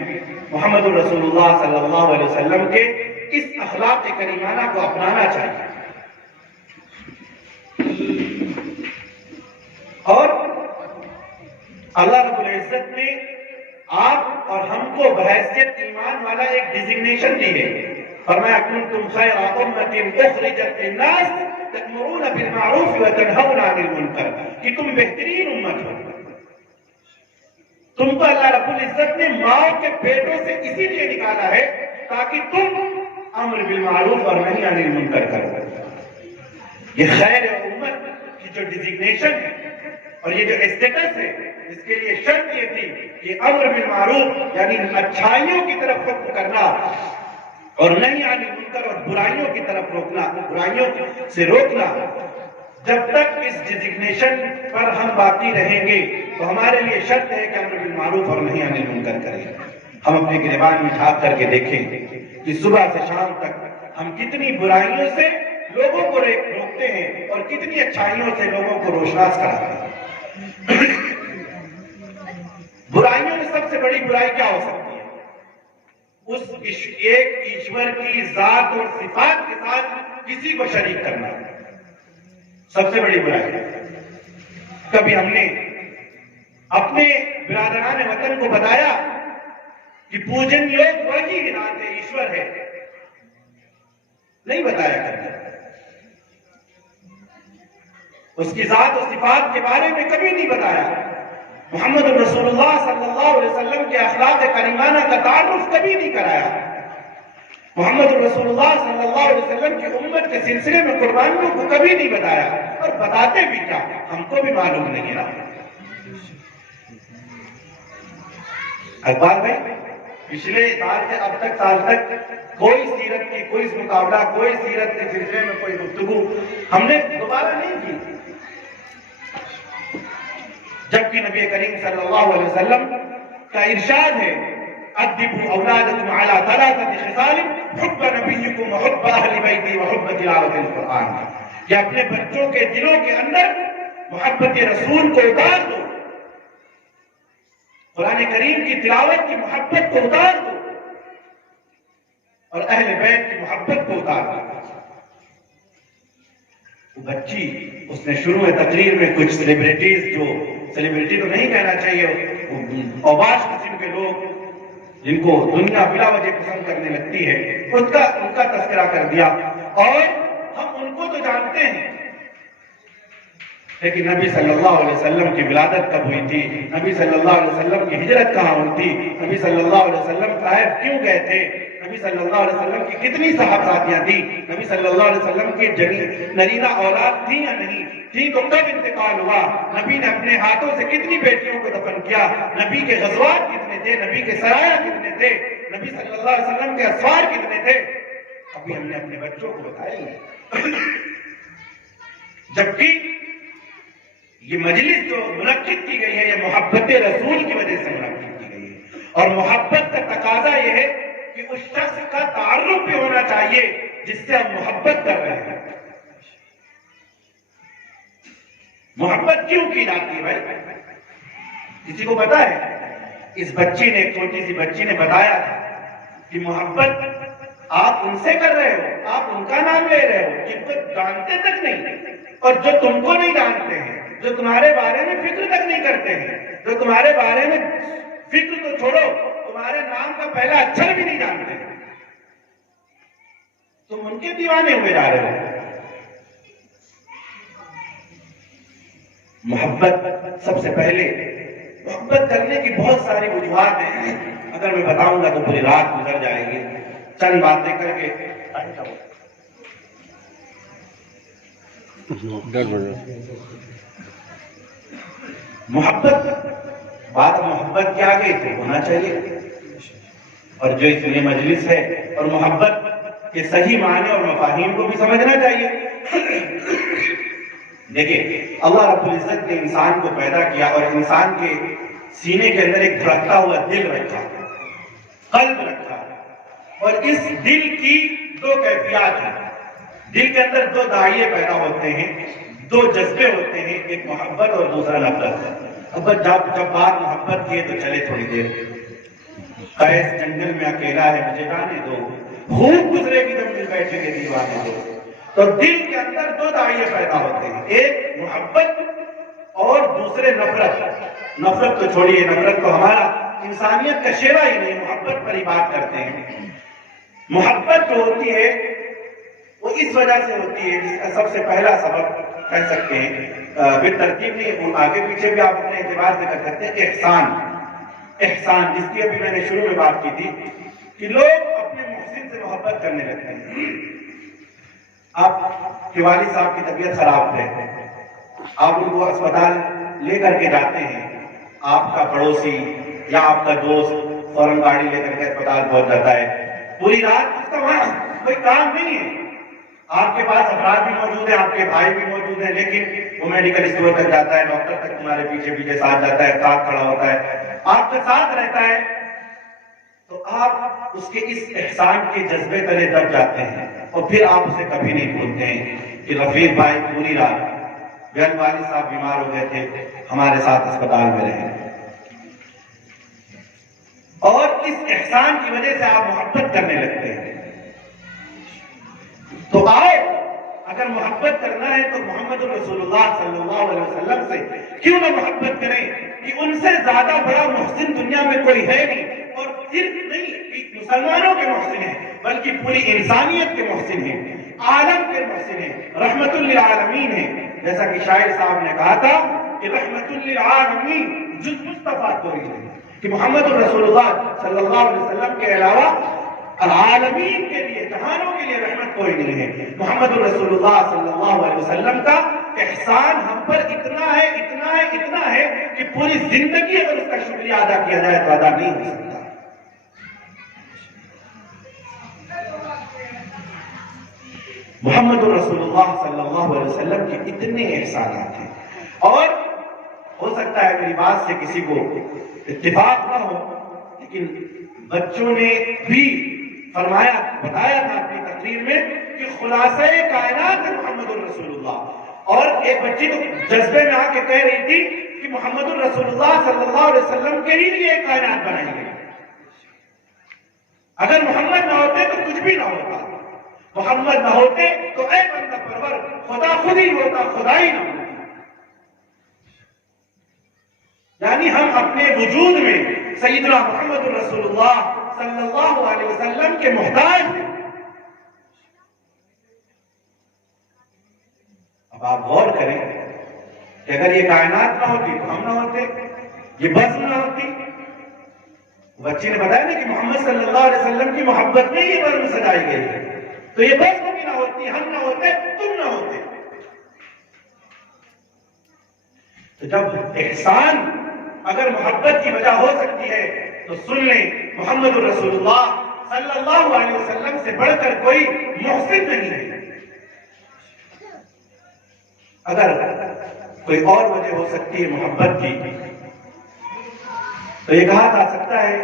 محمد رسول اللہ صلی اللہ علیہ وسلم کے اس اخلاق کریمانہ کو اپنانا چاہیے اور اللہ رب العزت نے آپ اور ہم کو بحیثیت ایمان والا ایک ڈیزگنیشن دی ہے. فرمایا کنتم خیر امۃ اخرجت للناس تأمرون بالمعروف وتنہون عن المنکر، کہ تم بہترین امت ہو. تم کو اللہ رب العزت نے ماں کے پیٹوں سے اسی لیے نکالا ہے تاکہ تم امر بالمعروف اور نہی عن المنکر کرو. یہ خیر امت کی جو ڈیزگنیشن ہے اور یہ جو اسٹیٹس ہے، اس کے لیے شرط یہ تھی کہ امر بالمعروف یعنی اچھائیوں کی طرف حکم کرنا اور نہی عن المنکر اور برائیوں کی طرف روکنا، برائیوں سے روکنا. جب تک اس ڈیزگنیشن پر ہم باقی رہیں گے تو ہمارے لیے شرط ہے کہ امر بالمعروف اور نہی عن المنکر کریں. ہم اپنے گریبان میں جھانک کر کے دیکھیں کہ صبح سے شام تک ہم کتنی برائیوں سے لوگوں کو روکتے ہیں اور کتنی اچھائیوں سے لوگوں کو روشناس کراتے ہیں. برائیوں میں سب سے بڑی برائی کیا ہو سکتی ہے؟ اس ایک ایشور کی ذات اور صفات کے ساتھ کسی کو شریک کرنا سب سے بڑی برائی ہے. کبھی ہم نے اپنے برادران وطن کو بتایا کہ پوجن یوگ وہی ذات ہے، ایشور ہے؟ نہیں بتایا کرتے. اس کی ذات و صفات کے بارے میں کبھی نہیں بتایا. محمد رسول اللہ صلی اللہ علیہ وسلم کے اخلاق کریمانہ کا تعارف کبھی نہیں کرایا. محمد رسول اللہ صلی اللہ علیہ وسلم کی امت کے سلسلے میں قربانیوں کو کبھی نہیں بتایا، اور بتاتے بھی کیا ہم کو بھی معلوم نہیں ہے۔ اقبال بھائی، پچھلے سال سے اب تک سال تک کوئی سیرت کی کوئی مقابلہ، کوئی سیرت کے سلسلے میں کوئی گفتگو ہم نے دوبارہ نہیں کی، جبکہ نبی کریم صلی اللہ علیہ وسلم کا ارشاد ہے ادبوا اولادکم علی ثلاثۃ خصال حب نبیکم وحب اہل بیتی وحب تلاوت القرآن، کہ اپنے بچوں کے دلوں کے اندر محبت رسول کو اتار دو، قرآن کریم کی تلاوت کی محبت کو اتار دو، اور اہل بیت کی محبت کو اتار دو۔ وہ بچی اس نے شروع تقریر میں کچھ سیلیبریٹیز، جو سیلیبریٹی تو نہیں کہنا چاہیے، اوباش قسم کے لوگ جن کو دنیا بلا وجہ پسند کرنے لگتی ہے، ان کا تذکرہ کر دیا، اور ہم ان کو تو جانتے ہیں، لیکن نبی صلی اللہ علیہ وسلم کی ولادت کب ہوئی تھی، نبی صلی اللہ علیہ وسلم کی ہجرت کہاں ہوئی تھی، نبی صلی اللہ علیہ وسلم طائف کیوں گئے تھے، نبی صلی اللہ علیہ وسلم کی کتنی صحابیاں تھیں، نبی صلی اللہ علیہ وسلم کی نرینہ اولاد تھی یا نہیں تھی، تو کب انتقال ہوا، نبی نے اپنے ہاتھوں سے کتنی بیٹیوں کو دفن کیا، نبی کے غزوات کتنے تھے، نبی کے سرایا کتنے تھے، نبی صلی اللہ علیہ وسلم کے اسوار کتنے تھے، ابھی ہم نے اپنے بچوں کو بتایا نہیں۔ جبکہ یہ مجلس جو منعقد کی گئی ہے، یہ محبت رسول کی وجہ سے منعقد کی گئی ہے، اور محبت کا تقاضا یہ ہے کہ اس شخص کا تعارف بھی ہونا چاہیے جس سے ہم محبت کر رہے ہیں۔ محبت کیوں کی جاتی ہے بھائی؟ کسی کو پتا ہے؟ اس بچی نے، ایک چھوٹی سی بچی نے بتایا کہ محبت آپ ان سے کر رہے ہو، آپ ان کا نام لے رہے ہو جن کو جانتے تک نہیں، اور جو تم کو نہیں جانتے ہیں، جو تمہارے بارے میں فکر تک نہیں کرتے ہیں، جو تمہارے بارے میں فکر تو چھوڑو، تمہارے نام کا پہلا اچھر بھی نہیں جانتے، تم ان کے دیوانے ہوئے جا رہے ہو۔ محبت سب سے پہلے، محبت کرنے کی بہت ساری وجوہات ہیں، اگر میں بتاؤں گا تو پوری رات گزر جائے گی، چند باتیں کر کے محبت، بات محبت کے آگے تو ہونا چاہیے، اور جو اس لیے مجلس ہے، اور محبت کے صحیح معنی اور مفاہیم کو بھی سمجھنا چاہیے۔ دیکھیں، اللہ رب العزت نے انسان کو پیدا کیا، اور انسان کے سینے کے اندر ایک دھڑکتا ہوا دل رکھا، قلب رکھا، اور اس دل کی دو کیفیات ہیں، دل کے اندر دو داعیے پیدا ہوتے ہیں، دو جذبے ہوتے ہیں، ایک محبت اور دوسرا نفرت۔ اب جب بات محبت کی ہے تو چلے تھوڑی دیر، قیس جنگل میں اکیلا ہے مجھے جانے دو، خوب گزرے گی جب مل بیٹھے گے دیوانے دو۔ تو دل کے اندر دو داعیے پیدا ہوتے ہیں، ایک محبت اور دوسرے نفرت۔ نفرت تو چھوڑیے، نفرت تو ہمارا انسانیت کا شیوا ہی نہیں، محبت پر ہی بات کرتے ہیں۔ محبت جو ہوتی ہے وہ اس وجہ سے ہوتی ہے، جس کا سب سے پہلا سبب کہہ سکتے ہیں، بالترتیب نہیں، وہ آگے پیچھے بھی آپ اپنے اعتبار سے کر سکتے ہیں، احسان۔ احسان جس کی ابھی میں نے شروع میں بات کی تھی کہ لوگ اپنے محسن سے محبت کرنے لگتے ہیں۔ آپ کے والد صاحب کی طبیعت خراب ہے، آپ ان کو اسپتال لے کر کے جاتے ہیں، آپ کا پڑوسی یا آپ کا دوست فوراً گاڑی لے کر کے اسپتال پہنچ جاتا ہے، پوری رات اس کا وہاں کوئی کام نہیں ہے، آپ کے پاس افراد بھی موجود ہیں، آپ کے بھائی بھی موجود ہیں، لیکن وہ میڈیکل اسٹور تک جاتا ہے، ڈاکٹر تک تمہارے پیچھے پیچھے ساتھ جاتا ہے، ساتھ کھڑا ہوتا ہے، آپ کے ساتھ رہتا ہے، تو آپ اس کے اس احسان کے جذبے تلے دب جاتے ہیں، اور پھر آپ اسے کبھی نہیں بھولتے ہیں کہ رفیق بھائی پوری رات بیل والد صاحب بیمار ہو گئے تھے، ہمارے ساتھ اسپتال میں رہے، اور اس احسان کی وجہ سے آپ محبت کرنے لگتے ہیں۔ تو آؤ، اگر محبت کرنا ہے تو محمد رسول اللہ صلی اللہ علیہ وسلم سے کیوں نہ محبت کریں، کہ ان سے زیادہ بڑا محسن دنیا میں کوئی ہے نہیں، اور صرف نہیں کہ مسلمانوں کے محسن ہیں بلکہ پوری انسانیت کے محسن ہیں، عالم کے محسن ہیں، رحمت للعالمین ہیں۔ جیسا کہ شاعر صاحب نے کہا تھا کہ رحمت للعالمین جز مصطفیٰ کوئی نہیں، کہ محمد رسول اللہ صلی اللہ علیہ وسلم کے علاوہ العالمین کے لیے، جہانوں کے لیے رحمت کوئی نہیں ہے۔ محمد الرسول اللہ صلی اللہ علیہ وسلم کا احسان ہم پر اتنا ہے، اتنا ہے، اتنا ہے کہ پوری زندگی اگر اس کا شکریہ ادا کیا جائے تو ادا نہیں ہو سکتا۔ محمد الرسول اللہ صلی اللہ علیہ وسلم کے اتنے احسانات ہیں، اور ہو سکتا ہے میری بات سے کسی کو اتفاق نہ ہو، لیکن بچوں نے بھی فرمایا، بتایا تھا اپنی تقریر میں کہ خلاصہ کائنات ہے محمد الرسول اللہ، اور ایک بچی تو جذبے میں آ کے کہہ رہی تھی کہ محمد الرسول اللہ صلی اللہ علیہ وسلم کے ہی لیے کائنات بنائی گئی، اگر محمد نہ ہوتے تو کچھ بھی نہ ہوتا، محمد نہ ہوتے تو اے بندہ پرور خدا خود ہی ہوتا، خدا ہی نہ ہوتا۔ یعنی ہم اپنے وجود میں سیدنا محمد الرسول اللہ صلی اللہ علیہ وسلم کے محتاج ہیں۔ اب آپ غور کریں کہ اگر یہ کائنات نہ ہوتی تو ہم نہ ہوتے، یہ بزم نہ ہوتی۔ بچی نے بتایا نا کہ محمد صلی اللہ علیہ وسلم کی محبت میں یہ بزم سجائی گئی ہے، تو یہ بزم بھی نہ ہوتی، ہم نہ ہوتے، تم نہ ہوتے۔ تو جب احسان اگر محبت کی وجہ ہو سکتی ہے تو سن لیں، محمد الرسول اللہ صلی اللہ علیہ وسلم سے بڑھ کر کوئی محسن نہیں ہے۔ اگر کوئی اور وجہ ہو سکتی ہے محبت کی تو یہ کہا جا سکتا ہے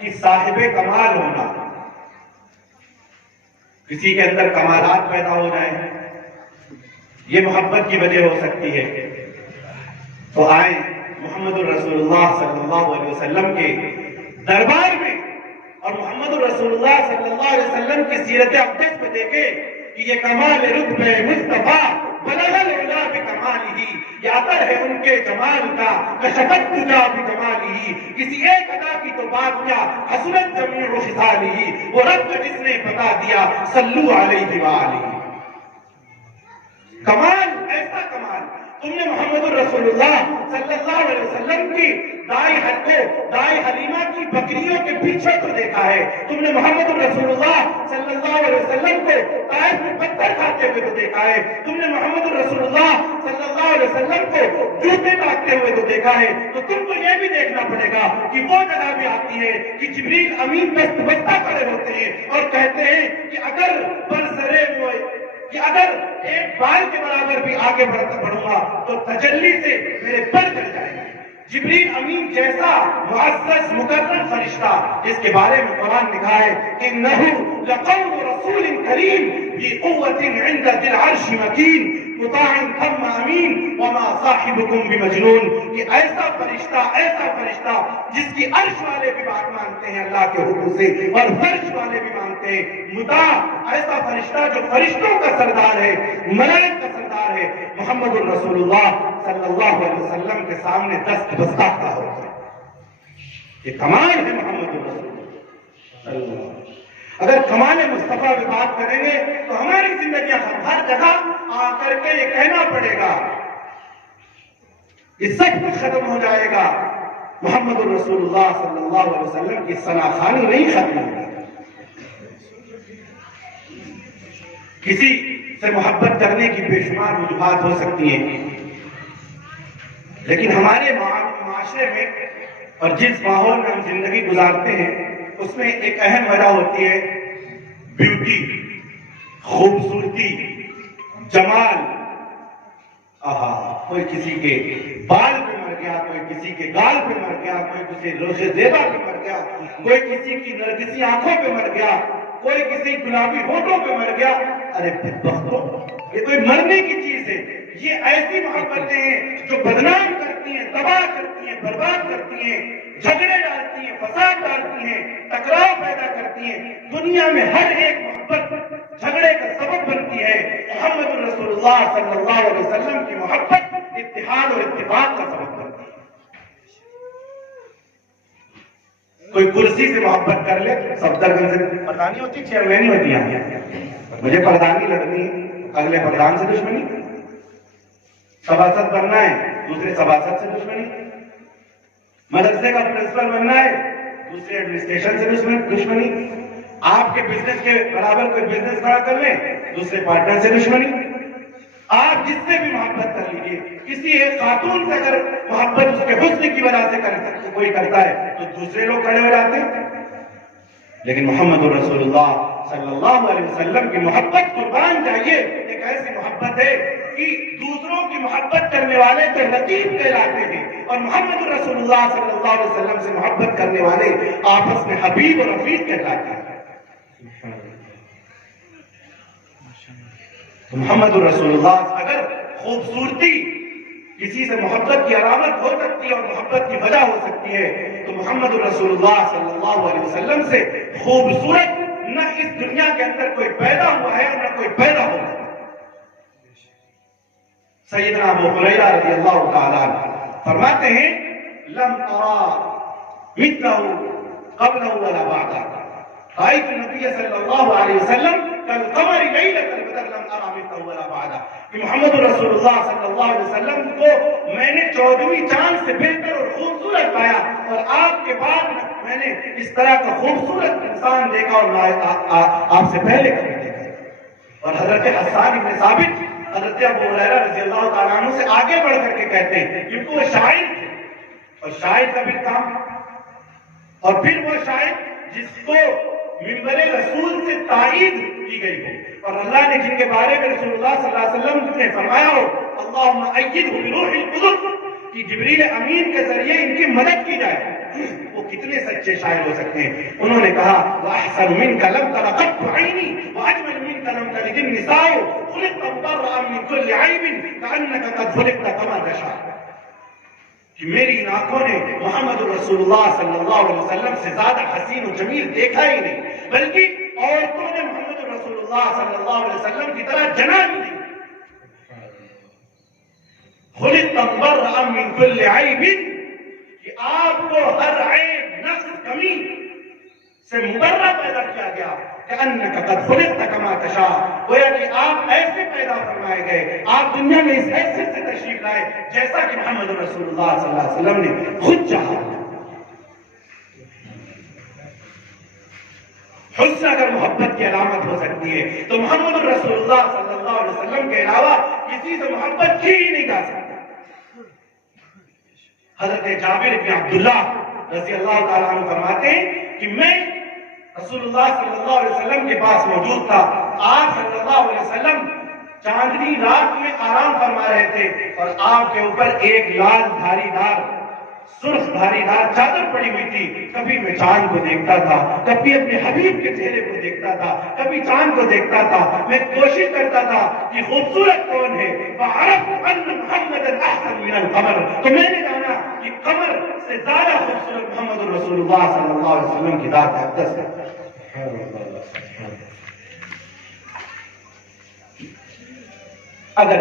کہ صاحب کمال ہونا، کسی کے اندر کمالات پیدا ہو جائیں، یہ محبت کی وجہ ہو سکتی ہے۔ تو آئیں محمد الرسول اللہ صلی اللہ علیہ وسلم کے دربار میں اور محمد الرسول اللہ صلی اللہ علیہ وسلم کی سیرت اقدس میں دیکھیں کہ یہ کمال رتبہ مصطفیٰ بلغ العلا بکمالہ، یہ اثر ہے ان کے جمال کا، کشفت تجا بجمالہ، کسی ایک ادا کی تو بات کیا، حسنت جمیع خصالہ، وہ رب جس نے بتا دیا صلو علیہ وآلہ۔ کمال، ایسا کمال تم نے محمد الرسول اللہ صلی اللہ علیہ وسلم کی دائی حلیمہ کی بکریوں کے پیچھے تو دیکھا ہے، تم نے محمد الرسول اللہ صلی اللہ علیہ وسلم کو طائف میں پتھر کھاتے ہوئے تو دیکھا ہے، تم نے محمد الرسول اللہ صلی اللہ علیہ وسلم کو جوتے ڈالتے ہوئے تو دیکھا ہے، تو تم کو یہ بھی دیکھنا پڑے گا کہ وہ جگہ بھی آتی ہے کہ جبریل امین دست بستہ کھڑے ہوتے ہیں اور کہتے ہیں کہ اگر برسرے وہ کہ اگر ایک بال کے برابر بھی آگے بڑھوں گا تو تجلی سے میرے پر چل جائیں گے۔ جبریل امین جیسا معزز مکرم فرشتہ جس کے بارے میں قرآن لکھا ہے انہ لقول رسول کریم ذی قوت عند ذی العرش مکین مطاع ثم امین وما صاحبکم بمجنون، کہ ایسا فرشتہ جس کی عرش والے بھی بات مانتے ہیں اللہ کے حکم سے اور فرش والے بھی مانتے ہیں، مطاع، ایسا فرشتہ جو فرشتوں کا سردار ہے، ملائک کا سردار ہے، محمد الرسول اللہ صلی اللہ علیہ وسلم کے سامنے دست بستہ کھڑا ہوتا ہے۔ یہ کمال ہے محمد الرسول صلی اللہ علیہ وسلم۔ اگر کمال مصطفیٰ کی بات کریں گے تو ہماری زندگیاں ہر جگہ آ کر کے یہ کہنا پڑے گا، یہ سب کچھ ختم ہو جائے گا، محمد الرسول اللہ صلی اللہ علیہ وسلم کی ثناخوانی نہیں ختم ہوگی۔ کسی سے محبت کرنے کی بے شمار وجوہات ہو سکتی ہیں، لیکن ہمارے معاشرے میں اور جس ماحول میں ہم زندگی گزارتے ہیں اس میں ایک اہم وجہ ہوتی ہے بیوٹی، خوبصورتی، جمال۔ کوئی کسی کے بال پہ مر گیا، کوئی کسی کے گال پہ مر گیا، کوئی کسی روش زیبا پہ مر گیا، کوئی کسی کی نرگسی آنکھوں پہ مر گیا، کوئی کسی گلابی ہونٹوں پہ مر گیا۔ ارے بدبختو، یہ کوئی مرنے کی چیز ہے۔ یہ ایسی محبتیں ہیں جو بدنام کرتی ہیں، تباہ کرتی ہیں، برباد کرتی ہیں، جھگڑے ڈالتی ہیں، فساد ڈالتی ہیں، ٹکراؤ پیدا کرتی ہیں۔ دنیا میں ہر ایک محبت جھگڑے کا سبب بنتی ہے۔ محمد الرسول اللہ صلی اللہ علیہ وسلم کی محبت اتحاد اور اتفاق کا سبب بنتی ہے۔ کوئی کرسی سے محبت کر لے، صفدرجنگ سے پردانی ہوتی، چیئرمین ہوتی ہے، مجھے پردانی لڑنی ہے، اگلے پردان سے دشمنی، سباسد بننا ہے، دوسرے سباسد سے دشمنی، مدرسے کا پرنسپل بننا ہے، دوسرے ایڈمنسٹریشن سے دشمنی، آپ کے بزنس کے برابر کوئی بزنس کھڑا کر لیں، دوسرے پارٹنر سے دشمنی. آپ جس سے بھی محبت کر لیجیے، کسی ایک خاتون سے اگر محبت اس کے حسن کی وجہ سے کوئی کرتا ہے تو دوسرے لوگ کھڑے ہو جاتے ہیں. لیکن محمد رسول اللہ صلی اللہ علیہ وسلم کی محبت قربان چاہیے، ایک ایسی محبت ہے کہ دوسروں کی محبت کرنے والے تو رقیب کہلاتے ہیں، اور محمد رسول اللہ صلی اللہ علیہ وسلم سے محبت کرنے والے آپس میں حبیب اور رفیق کہلاتے ہیں. تو محمد رسول اللہ، اگر خوبصورتی کسی سے محبت کی علامت ہو سکتی ہے اور محبت کی وجہ ہو سکتی ہے، تو محمد رسول اللہ صلی اللہ علیہ وسلم سے خوبصورت نہ اس دنیا کے اندر کوئی پیدا ہوا ہے اور نہ کوئی پیدا ہوگا. سیدنا ابو ہریرہ رضی اللہ تعالیٰ عنہ فرماتے ہیں لم ارى مثله قبله ولا بعده، رأيت النبي صلی اللہ علیہ وسلم كالقمر ليلة البدر لم ارى مثله ولا بعده. کہ محمد رسول اللہ صلی اللہ علیہ وسلم کو میں نے 14ویں چاند سے بہتر اور خوبصورت پایا، اور آپ کے بعد میں نے اس طرح کا خوبصورت انسان دیکھا اور آپ سے پہلے کبھی دیکھا. اور حضرت حسان بن ثابت حضرت ابو ہریرہ رضی اللہ تعالیٰ عنہ سے آگے بڑھ کر کے کہتے ہیں، کیونکہ وہ شاعر تھے، اور شاعر کا بھی کام، اور پھر وہ شاعر جس کو منبر رسول سے تائید کی گئی ہو، اور اللہ نے جن کے بارے میں رسول اللہ صلی اللہ علیہ وسلم نے فرمایا ہو اللہم ایدہ بروح القدس، کہ جبریل امین کے ذریعے ان کی مدد کی جائے، وہ کتنے سچے شاعر ہو سکتے ہیں. انہوں نے کہا وَأَحْسَنُ مِنْكَ لَمْ تَرَ قَطُّ عَيْنِي وَأَجْمَلُ مِنْكَ لَمْ تَلِدِ النِّسَاءُ خُلِقْتَ مُبَرَّأً مِنْ كُلِّ عَيْبٍ كَأَنَّكَ قَدْ خُلِقْتَ كَمَا تَشَاءُ. کہ میری ان آنکھوں نے محمد رسول اللہ صلی اللہ علیہ وسلم سے زیادہ حسین و جمیل دیکھا ہی نہیں، بلکہ عورتوں نے محمد رسول اللہ صلی اللہ علیہ وسلم کی طرح جناب دی. خلقت مبرأ من كل عیب، کہ آپ کو ہر عیب نقص کمی سے مبرہ پیدا کیا گیا. کأنک قد خلقت کما تشاء، گویا کہ آپ ایسے پیدا فرمائے گئے، آپ دنیا میں اس حیثیت سے تشریف لائے جیسا کہ محمد رسول اللہ صلی اللہ علیہ وسلم نے خود چاہا. حسن اگر محبت کی علامت ہو سکتی ہے تو محمد رسول اللہ صلی اللہ علیہ وسلم کے علاوہ کسی سے محبت کی ہی نہیں جا سکتی. حضرت جابر بن عبداللہ رضی اللہ تعالیٰ عنہ فرماتے ہیں کہ میں رسول اللہ صلی اللہ علیہ وسلم کے پاس موجود تھا. آپ صلی اللہ علیہ وسلم چاندنی رات میں آرام فرما رہے تھے، اور آپ کے اوپر ایک لال دھاری دار سرخ دھاری دار چادر پڑی ہوئی تھی. کبھی میں چاند کو دیکھتا تھا، کبھی اپنے حبیب کے چہرے کو دیکھتا تھا، کبھی چاند کو دیکھتا تھا. میں کوشش کرتا تھا کہ خوبصورت کون ہے. فعرفت ان محمدا احسن من القمر، تو میں نے جانا کہ قمر سے زیادہ خوبصورت محمد رسول اللہ صلی اللہ علیہ وسلم کی ذات اقدس ہے. اگر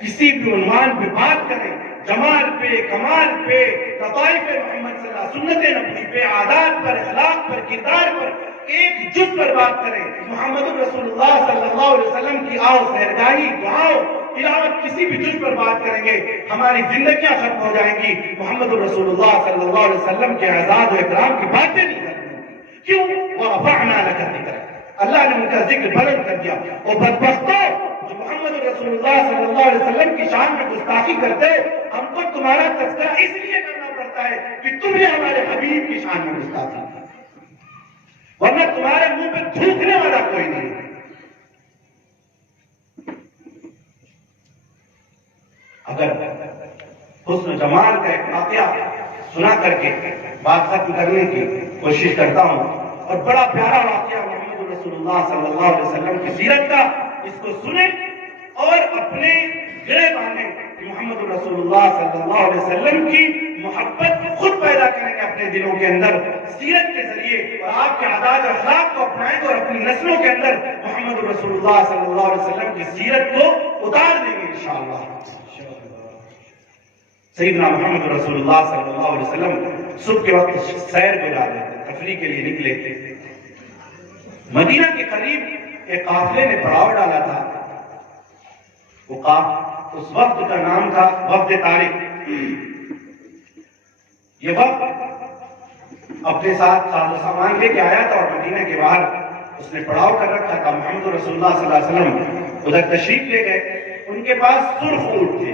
کسی بھی عنوان پہ بات کریں، جمال پہ، کمال پہ، لطائف محمد صلی اللہ علیہ وسلم، سنت نبوی پہ، عادات پر، اخلاق پر، کردار پر، ایک جز پر بات کریں، محمد رسول اللہ صلی اللہ علیہ وسلم کی آؤ سہرگاہی، دعاؤں، تلاوت، کسی بھی جز پر بات کریں گے ہماری زندگیاں ختم ہو جائیں گی. محمد رسول اللہ صلی اللہ علیہ وسلم کے اعزاز و اکرام کی باتیں نہیں کریں. کیوں؟ وَرَفَعْنَا لَكَ ذِكْرَكَ، اللہ نے ان کا ذکر بلند کر دیا. اور بدبختوں جو محمد رسول اللہ صلی اللہ علیہ وسلم کی شان میں گستاخی کرتے، ہم کو تمہارا تذکرہ اس لیے کرنا پڑتا ہے کہ تم نے ہمارے حبیب کی شان میں گستاخی کی، ورنہ تمہارے منہ پہ تھوکنے والا کوئی نہیں ہے. اگر حسن جمال کا ایک واقعہ سنا کر کے بات ختم کرنے کی کوشش کرتا ہوں، اور بڑا پیارا واقعہ محمد رسول اللہ صلی اللہ علیہ وسلم کی سیرت کا، اس کو سنیں اور اپنے گرے باندھیں کہ محمد رسول اللہ صلی اللہ علیہ وسلم کی محبت خود پیدا کریں گے اپنے دلوں کے اندر سیرت کے ذریعے، اور آپ کے عادات اور اخلاق کو اپنائیں گے اور اپنی نسلوں کے اندر محمد رسول اللہ صلی اللہ علیہ وسلم کی سیرت کو اتار دیں گے انشاءاللہ. سیدنا محمد رسول اللہ صلی اللہ علیہ وسلم صبح کے وقت سیر کو جا رہے تھے، تفریح کے لیے نکلے تھے. مدینہ کے قریب ایک قافلے نے پڑاؤ ڈالا تھا. اس وقت کا نام تھا وفد طارق. یہ وقت اپنے ساتھ ساز و سامان لے کے آیا تھا اور مدینہ کے باہر اس نے پڑاؤ کر رکھا تھا. محمد رسول اللہ صلی اللہ علیہ وسلم ادھر تشریف لے گئے. ان کے پاس سرخ اونٹ تھے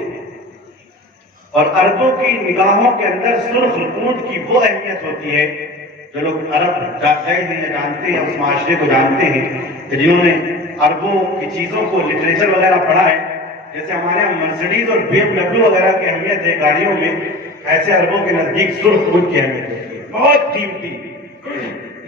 اور عربوں کی نگاہوں کے اندر سرخ اونٹ کی وہ اہمیت ہوتی ہے. جو لوگ عرب گئے ہیں یا جانتے ہیں اس معاشرے کو جانتے ہیں کہ جنہوں نے عربوں کی چیزوں کو لٹریچر وغیرہ پڑھا ہے, جیسے ہمارے یہاں مرسڈیز اور BMW وغیرہ کی اہمیت ہے گاڑیوں میں, ایسے عربوں کے نزدیک سرخ اونٹ کی اہمیت ہوتی ہے, بہت قیمتی.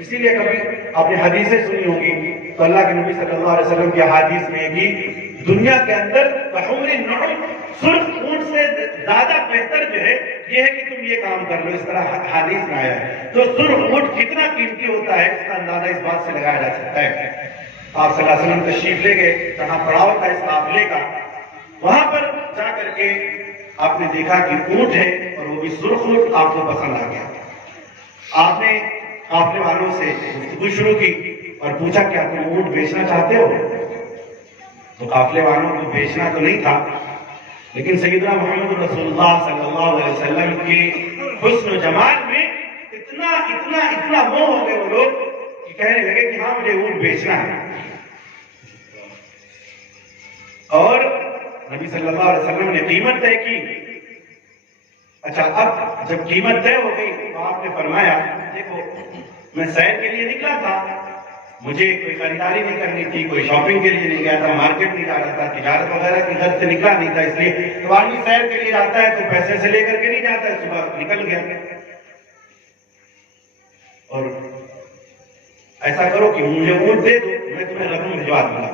اسی لیے کبھی آپ نے حدیثیں سنی ہوگی تو اللہ کے نبی صلی اللہ علیہ وسلم کی حدیث میں کہ دنیا کے اندر بحور النعم سرخ اونٹ سے زیادہ بہتر جو ہے یہ ہے کہ تم یہ کام کر لو, اس طرح حدیث میں آیا ہے. تو سرخ اونٹ کتنا قیمتی ہوتا ہے اس کا اندازہ اس بات سے لگایا جا سکتا ہے. آپ صلی اللہ علیہ وسلم تشریف لے گئے, جہاں پڑاؤ تھا اس قافلے کا, وہاں پر جا کر کے آپ نے دیکھا کہ اونٹ ہے اور وہ بھی سرخ اونٹ آپ کو پسند آ گیا. آپ نے قافلے والوں سے گفتگو شروع کی اور پوچھا کیا تم اونٹ بیچنا چاہتے ہو؟ تو قافلے والوں کو بیچنا تو نہیں تھا, لیکن سیدنا محمد رسول اللہ صلی اللہ علیہ وسلم کے حسن و جمال میں اتنا اتنا اتنا موہ ہو گئے وہ لوگ کہ کہنے لگے کہ ہاں مجھے اونٹ بیچنا ہے. اور نبی صلی اللہ علیہ وسلم نے قیمت طے کی. اچھا, اب جب قیمت طے ہو گئی تو آپ نے فرمایا دیکھو میں سیر کے لیے نکلا تھا, مجھے کوئی خریداری نہیں کرنی تھی, کوئی شاپنگ کے لیے نہیں گیا تھا, مارکیٹ نہیں جا رہا تھا, تجارت وغیرہ کی گھر سے نکلا نہیں تھا. اس لیے تو آدمی سیر کے لیے جاتا ہے تو پیسے سے لے کر کے نہیں جاتا ہے, صبح نکل گیا. اور ایسا کرو کہ مجھے اونٹ دے دو, میں تمہیں رقم بھجوا دوں گا.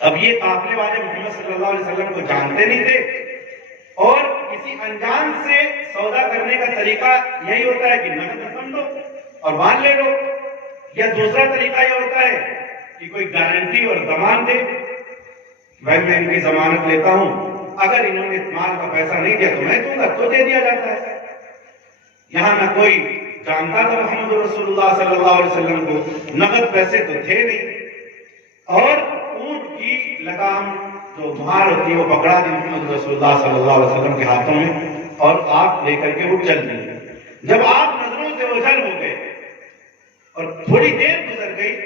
اب یہ قافلے والے محمد صلی اللہ علیہ وسلم کو جانتے نہیں تھے, اور کسی انجان سے سودا کرنے کا طریقہ یہی ہوتا ہے کہ نقد رقم دو اور مان لے لو, یا دوسرا طریقہ یہ ہوتا ہے کہ کوئی گارنٹی اور ضمان دے, بھائی میں ان کی ضمانت لیتا ہوں, اگر انہوں نے مال کا پیسہ نہیں دیا تو میں دوں گا, تو دے دیا جاتا ہے. یہاں نہ کوئی جانتا تھا محمد رسول اللہ صلی اللہ علیہ وسلم کو, نقد پیسے تو تھے نہیں, اور اونٹ کی لگام جو مہار ہوتی ہے وہ پکڑا دی محمد رسول اللہ صلی اللہ علیہ وسلم کے ہاتھوں میں, اور آپ لے کر کے اونٹ چل دیے. جب آپ نظروں سے اوجھل ہو گئے اور تھوڑی دیر گزر گئی,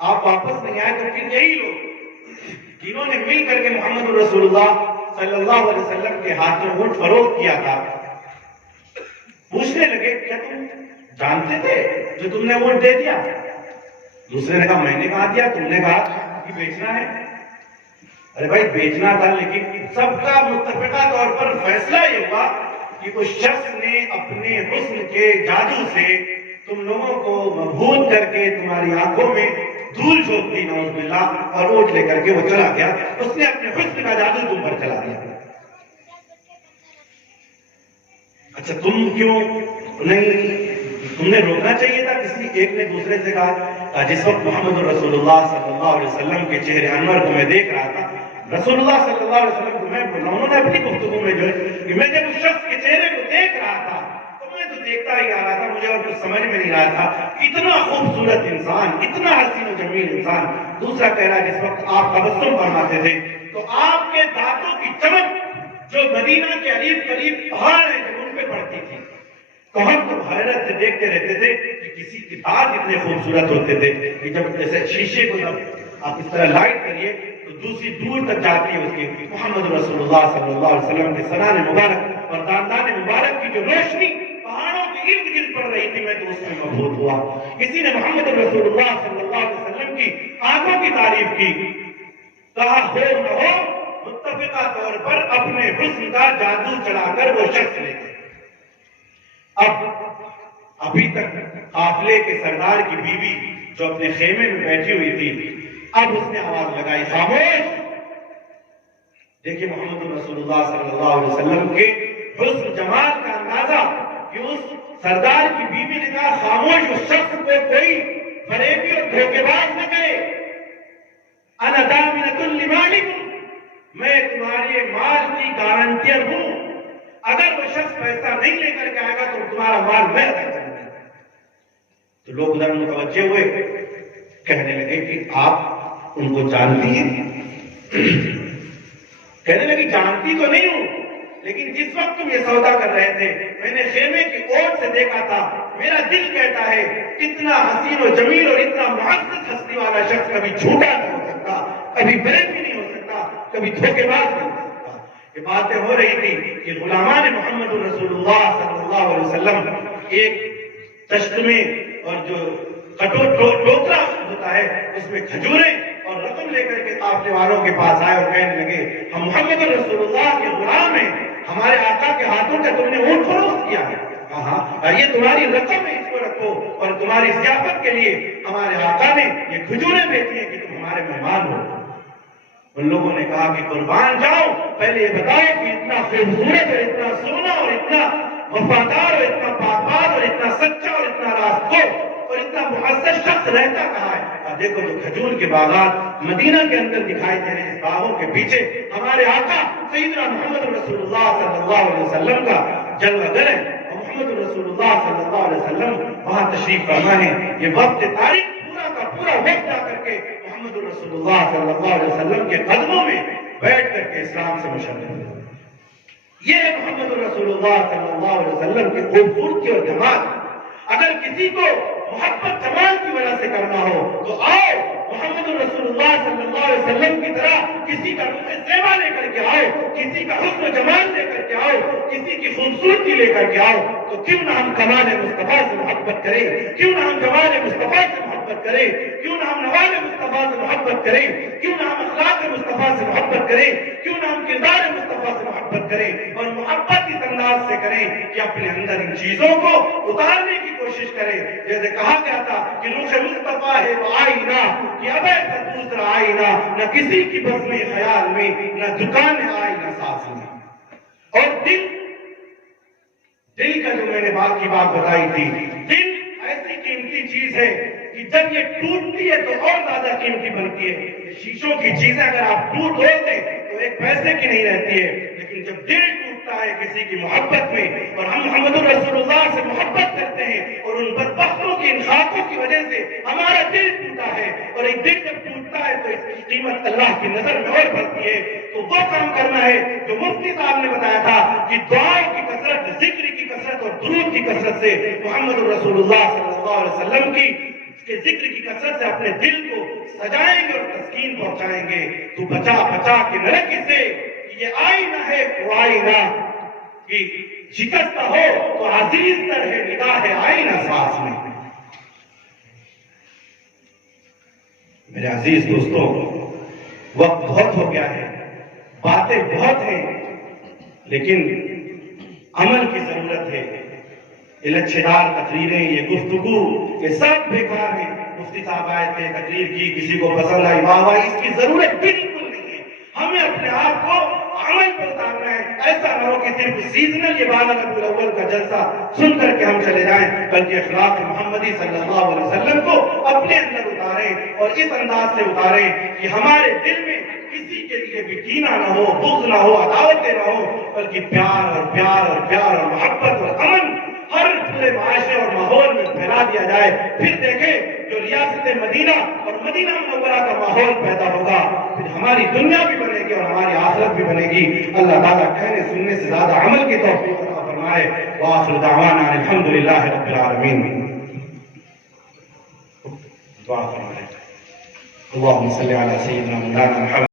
آپ واپس نہیں آئے, تو پھر یہی لوگ جنہوں نے مل کر کے محمد رسول اللہ صلی اللہ علیہ وسلم کے ہاتھوں اونٹ فروخت کیا تھا پوچھنے لگے کیا تم جانتے تھے جو تم نے اونٹ دے دیا؟ دوسرے نے کہا میں نے کہا دیا, تم نے کہا کہ بیچنا ہے. ارے بھائی بیچنا تھا, لیکن سب کا متفقہ طور پر فیصلہ یہ ہوا کہ اس شخص نے اپنے حسن کے جادو سے تم لوگوں کو مبہوت کر کے تمہاری آنکھوں میں دھول جھونک دی نعوذ باللہ, اور اونٹ لے کر کے وہ چلا گیا. اس نے اپنے حسن کا جادو تم پر چلا دیا. اچھا تم کیوں نہیں, تم نے روکنا چاہیے تھا. کسی ایک نے دوسرے سے کہا جس وقت محمد رسول اللہ صلی اللہ علیہ وسلم کے چہرے انور کو میں دیکھ رہا تھا, رسول اللہ صلی اللہ علیہ وسلم کو میں انہوں نے اپنی گفتگو میں جو ہے کہ میں جب اس شخص کے چہرے کو دیکھ رہا تھا تو میں تو دیکھتا ہی آ رہا تھا, مجھے اور کچھ سمجھ میں نہیں رہا تھا. اتنا خوبصورت انسان, اتنا حسین و جمیل انسان. دوسرا کہہ رہا جس وقت آپ تبسم فرماتے تھے تو آپ کے دانتوں کی چمک جو مدینہ کے قریب قریب پہاڑ ہیں جو ان پہ پڑتی تھی, تو ہم تو حیرت سے دیکھتے رہتے تھے کہ کسی کے دانت اتنے خوبصورت ہوتے تھے کہ جب جیسے شیشے کو جب آپ اس طرح لائٹ کریے تو دوسری دور تک جاتی ہے اس کی. محمد رسول اللہ صلی اللہ علیہ وسلم کے سنان مبارک اور داندان مبارک کی جو روشنی پہاڑوں کے ارد گرد پڑ رہی تھی, میں تو اس میں مبہوت ہوا. کسی نے محمد رسول اللہ صلی اللہ علیہ وسلم کی آنکھوں کی تعریف کی, کہا ہو نہ ہو متفقہ طور پر اپنے حسن کا جادو چلا کر وہ شخص لے گئے. ابھی تک قافلے کے سردار کی بیوی جو اپنے خیمے میں بیٹھی ہوئی تھی, اب اس نے آواز لگائی خاموش. دیکھیے محمد رسول اللہ صلی اللہ علیہ وسلم کے حسن جمال کا اندازہ کہ اس سردار کی بیوی نے کہا خاموش, اس شخص کو کوئی فریبی اور دھوکے باز نہ کہے. انا ضامنۃ لمالک, میں تمہارے مال کی گارنٹیر ہوں, اگر وہ شخص پیسہ نہیں لے کر کے آئے گا تو تمہارا مال میں ادا کروں گا. تو لوگ ادھر متوجہ ہوئے, کہنے لگے کہ آپ ان کو جانتی ہیں؟ کہنے لگی جانتی تو نہیں ہوں, لیکن جس وقت تم یہ سودا کر رہے تھے میں نے خیمے کی اوٹ سے دیکھا تھا، میرا دل کہتا ہے اتنا حسین و جمیل اور اتنا معزز ہستی والا شخص کبھی جھوٹا نہیں ہو سکتا، کبھی فریب بھی نہیں ہو سکتا، کبھی دھوکے باز نہیں ہو سکتا۔ یہ باتیں ہو رہی تھی کہ غلامان محمد رسول اللہ صلی اللہ علیہ وسلم ایک چشت میں اور جو ٹوکرا ہوتا ہے اس میں کھجوریں اور رقم لے کر کے قافلے والوں کے پاس آئے اور کہنے لگے ہم محمد رسول اللہ کے غلام ہیں، ہمارے آقا کے ہاتھوں کا تم نے اونٹ فروخت کیا ہے، کہا یہ تمہاری رقم ہے، اس کو رکھو اور تمہاری ضیافت کے لیے ہمارے آقا نے یہ کھجوریں بیچی ہیں کہ تم ہمارے مہمان ہو۔ ان لوگوں نے کہا کہ قربان جاؤ، پہلے یہ بتائے کہ اتنا خوبصورت اور اتنا سونا اور اتنا وفادار اور اتنا پاکباز اور اتنا سچا اور اتنا راستو اور اتنا معزز شخص رہتا کہاں ہے؟ دیکھو جو کھجور کے باغات مدینہ کے اندر دکھائی دے رہے ہیں، اس باغوں کے پیچھے ہمارے آقا سیدنا محمد رسول اللہ صلی اللہ علیہ وسلم کا جلوہ گر ہے، اور محمد رسول اللہ صلی اللہ علیہ وسلم وہاں تشریف فرما ہے۔ یہ وقت تاریخ پورا کا پورا وقت جا کر کے محمد رسول اللہ صلی اللہ علیہ وسلم کے قدموں میں بیٹھ کر کے اسلام سے مشرف ہے۔ یہ ہے محمد رسول اللہ صلی اللہ علیہ وسلم کی خوبصورتی اور جمال۔ اگر کسی کو محبت جمال کی وجہ سے کرنا ہو تو آؤ محمد رسول اللہ صلی اللہ علیہ وسلم کی طرح کسی کا روح زیبا لے کر کے آؤ، کسی کا حسن و جمال لے کر کے آؤ، کسی کی خوبصورتی لے کر کے آؤ، تو کیوں نہ ہم کمال مصطفیٰ سے محبت کریں، کیوں نہ ہم جمال مصطفیٰ سے محبت کریں، کیوں نہ ہم نوال مصطفیٰ سے محبت کریں، کیوں نہ ہم اخلاق مصطفیٰ سے محبت کریں، کیوں نہ ہم کردار مصطفیٰ سے محبت کریں، اور محبت اس انداز سے کریں کہ اپنے اندر ان چیزوں کو اتارنے کی کوشش کریں۔ جیسے کہا گیا تھا کہ روح مصطفیٰ ہے وہ آئینہ، کہ اب ایسا دوسرا آئینہ نہ کسی کی بزم خیال میں، نہ دکان آئینہ ساز میں۔ اور دل کا جو میں نے کی بات بتائی تھی، دل ایسی قیمتی چیز ہے کہ جب یہ ٹوٹتی ہے تو اور زیادہ قیمتی بنتی ہے۔ شیشوں کی چیزیں اگر آپ ٹوٹ دیں تو ایک پیسے کی نہیں رہتی ہے، لیکن جب دل ٹوٹتا ہے کسی کی محبت میں اور ہم محمد رسول اللہ سے محبت کرتے ہیں اور ان بدبختوں کی ان خاکوں کی وجہ سے ہمارا دل ٹوٹا ہے، اور ایک دل جب ٹوٹتا ہے تو اس کی قیمت اللہ کی نظر میں اور بڑھتی ہے۔ تو وہ کام کرنا ہے جو مفتی صاحب نے بتایا تھا کہ دعاؤں کی کثرت، ذکر کی کثرت اور درود کی کثرت سے محمد رسول اللہ صلی اللہ علیہ وسلم کے ذکر کی کثرت سے اپنے دل کو سجائیں گے اور تسکین پہنچائیں گے۔ تو بچا بچا کے نہ رکھ اسے، یہ آئینہ ہے وہ آئینہ کہ شکستہ ہو تو عزیز تر ہے نگاہ آئینہ ساز میں۔ میرے عزیز دوستوں، وقت بہت ہو گیا ہے، باتیں بہت ہیں، لیکن عمل کی ضرورت ہے۔ یہ لچھےدار تقریریں، یہ گفتگو، یہ سب بیکار ہیں۔ مفتی صاحب آئے تھے، تقریر کی، کسی کو پسند آئی، واہ واہ، اس کی ضرورت بالکل نہیں ہے۔ ہمیں اپنے آپ کو عمل پر اتارنا ہے۔ ایسا نہ ہو کہ صرف سیزنل یہ بارہ ربیع الاول کا جلسہ سن کر کے ہم چلے جائیں، بلکہ اخلاق محمدی صلی اللہ علیہ وسلم کو اپنے اندر اتاریں اور اس انداز سے اتاریں کہ ہمارے دل میں کسی کے لیے بھی کینہ نہ ہو، بغض نہ ہو، عداوتیں نہ ہو، بلکہ پیار اور پیار اور پیار اور محبت اور امن ہر پورے معاشرے اور ماحول میں پھیلا دیا جائے۔ پھر دیکھیں جو ریاست مدینہ اور مدینہ منورہ کا ماحول پیدا ہوگا، پھر ہماری دنیا بھی بنے گی اور ہماری آخرت بھی بنے گی۔ اللہ تعالیٰ کہنے سننے سے زیادہ عمل کی توفیق عطا فرمائے۔ وآخر دعوانا الحمدللہ رب العالمین۔ دعا فرمائے۔ اللہم صلی علی سیدنا مولانا محمد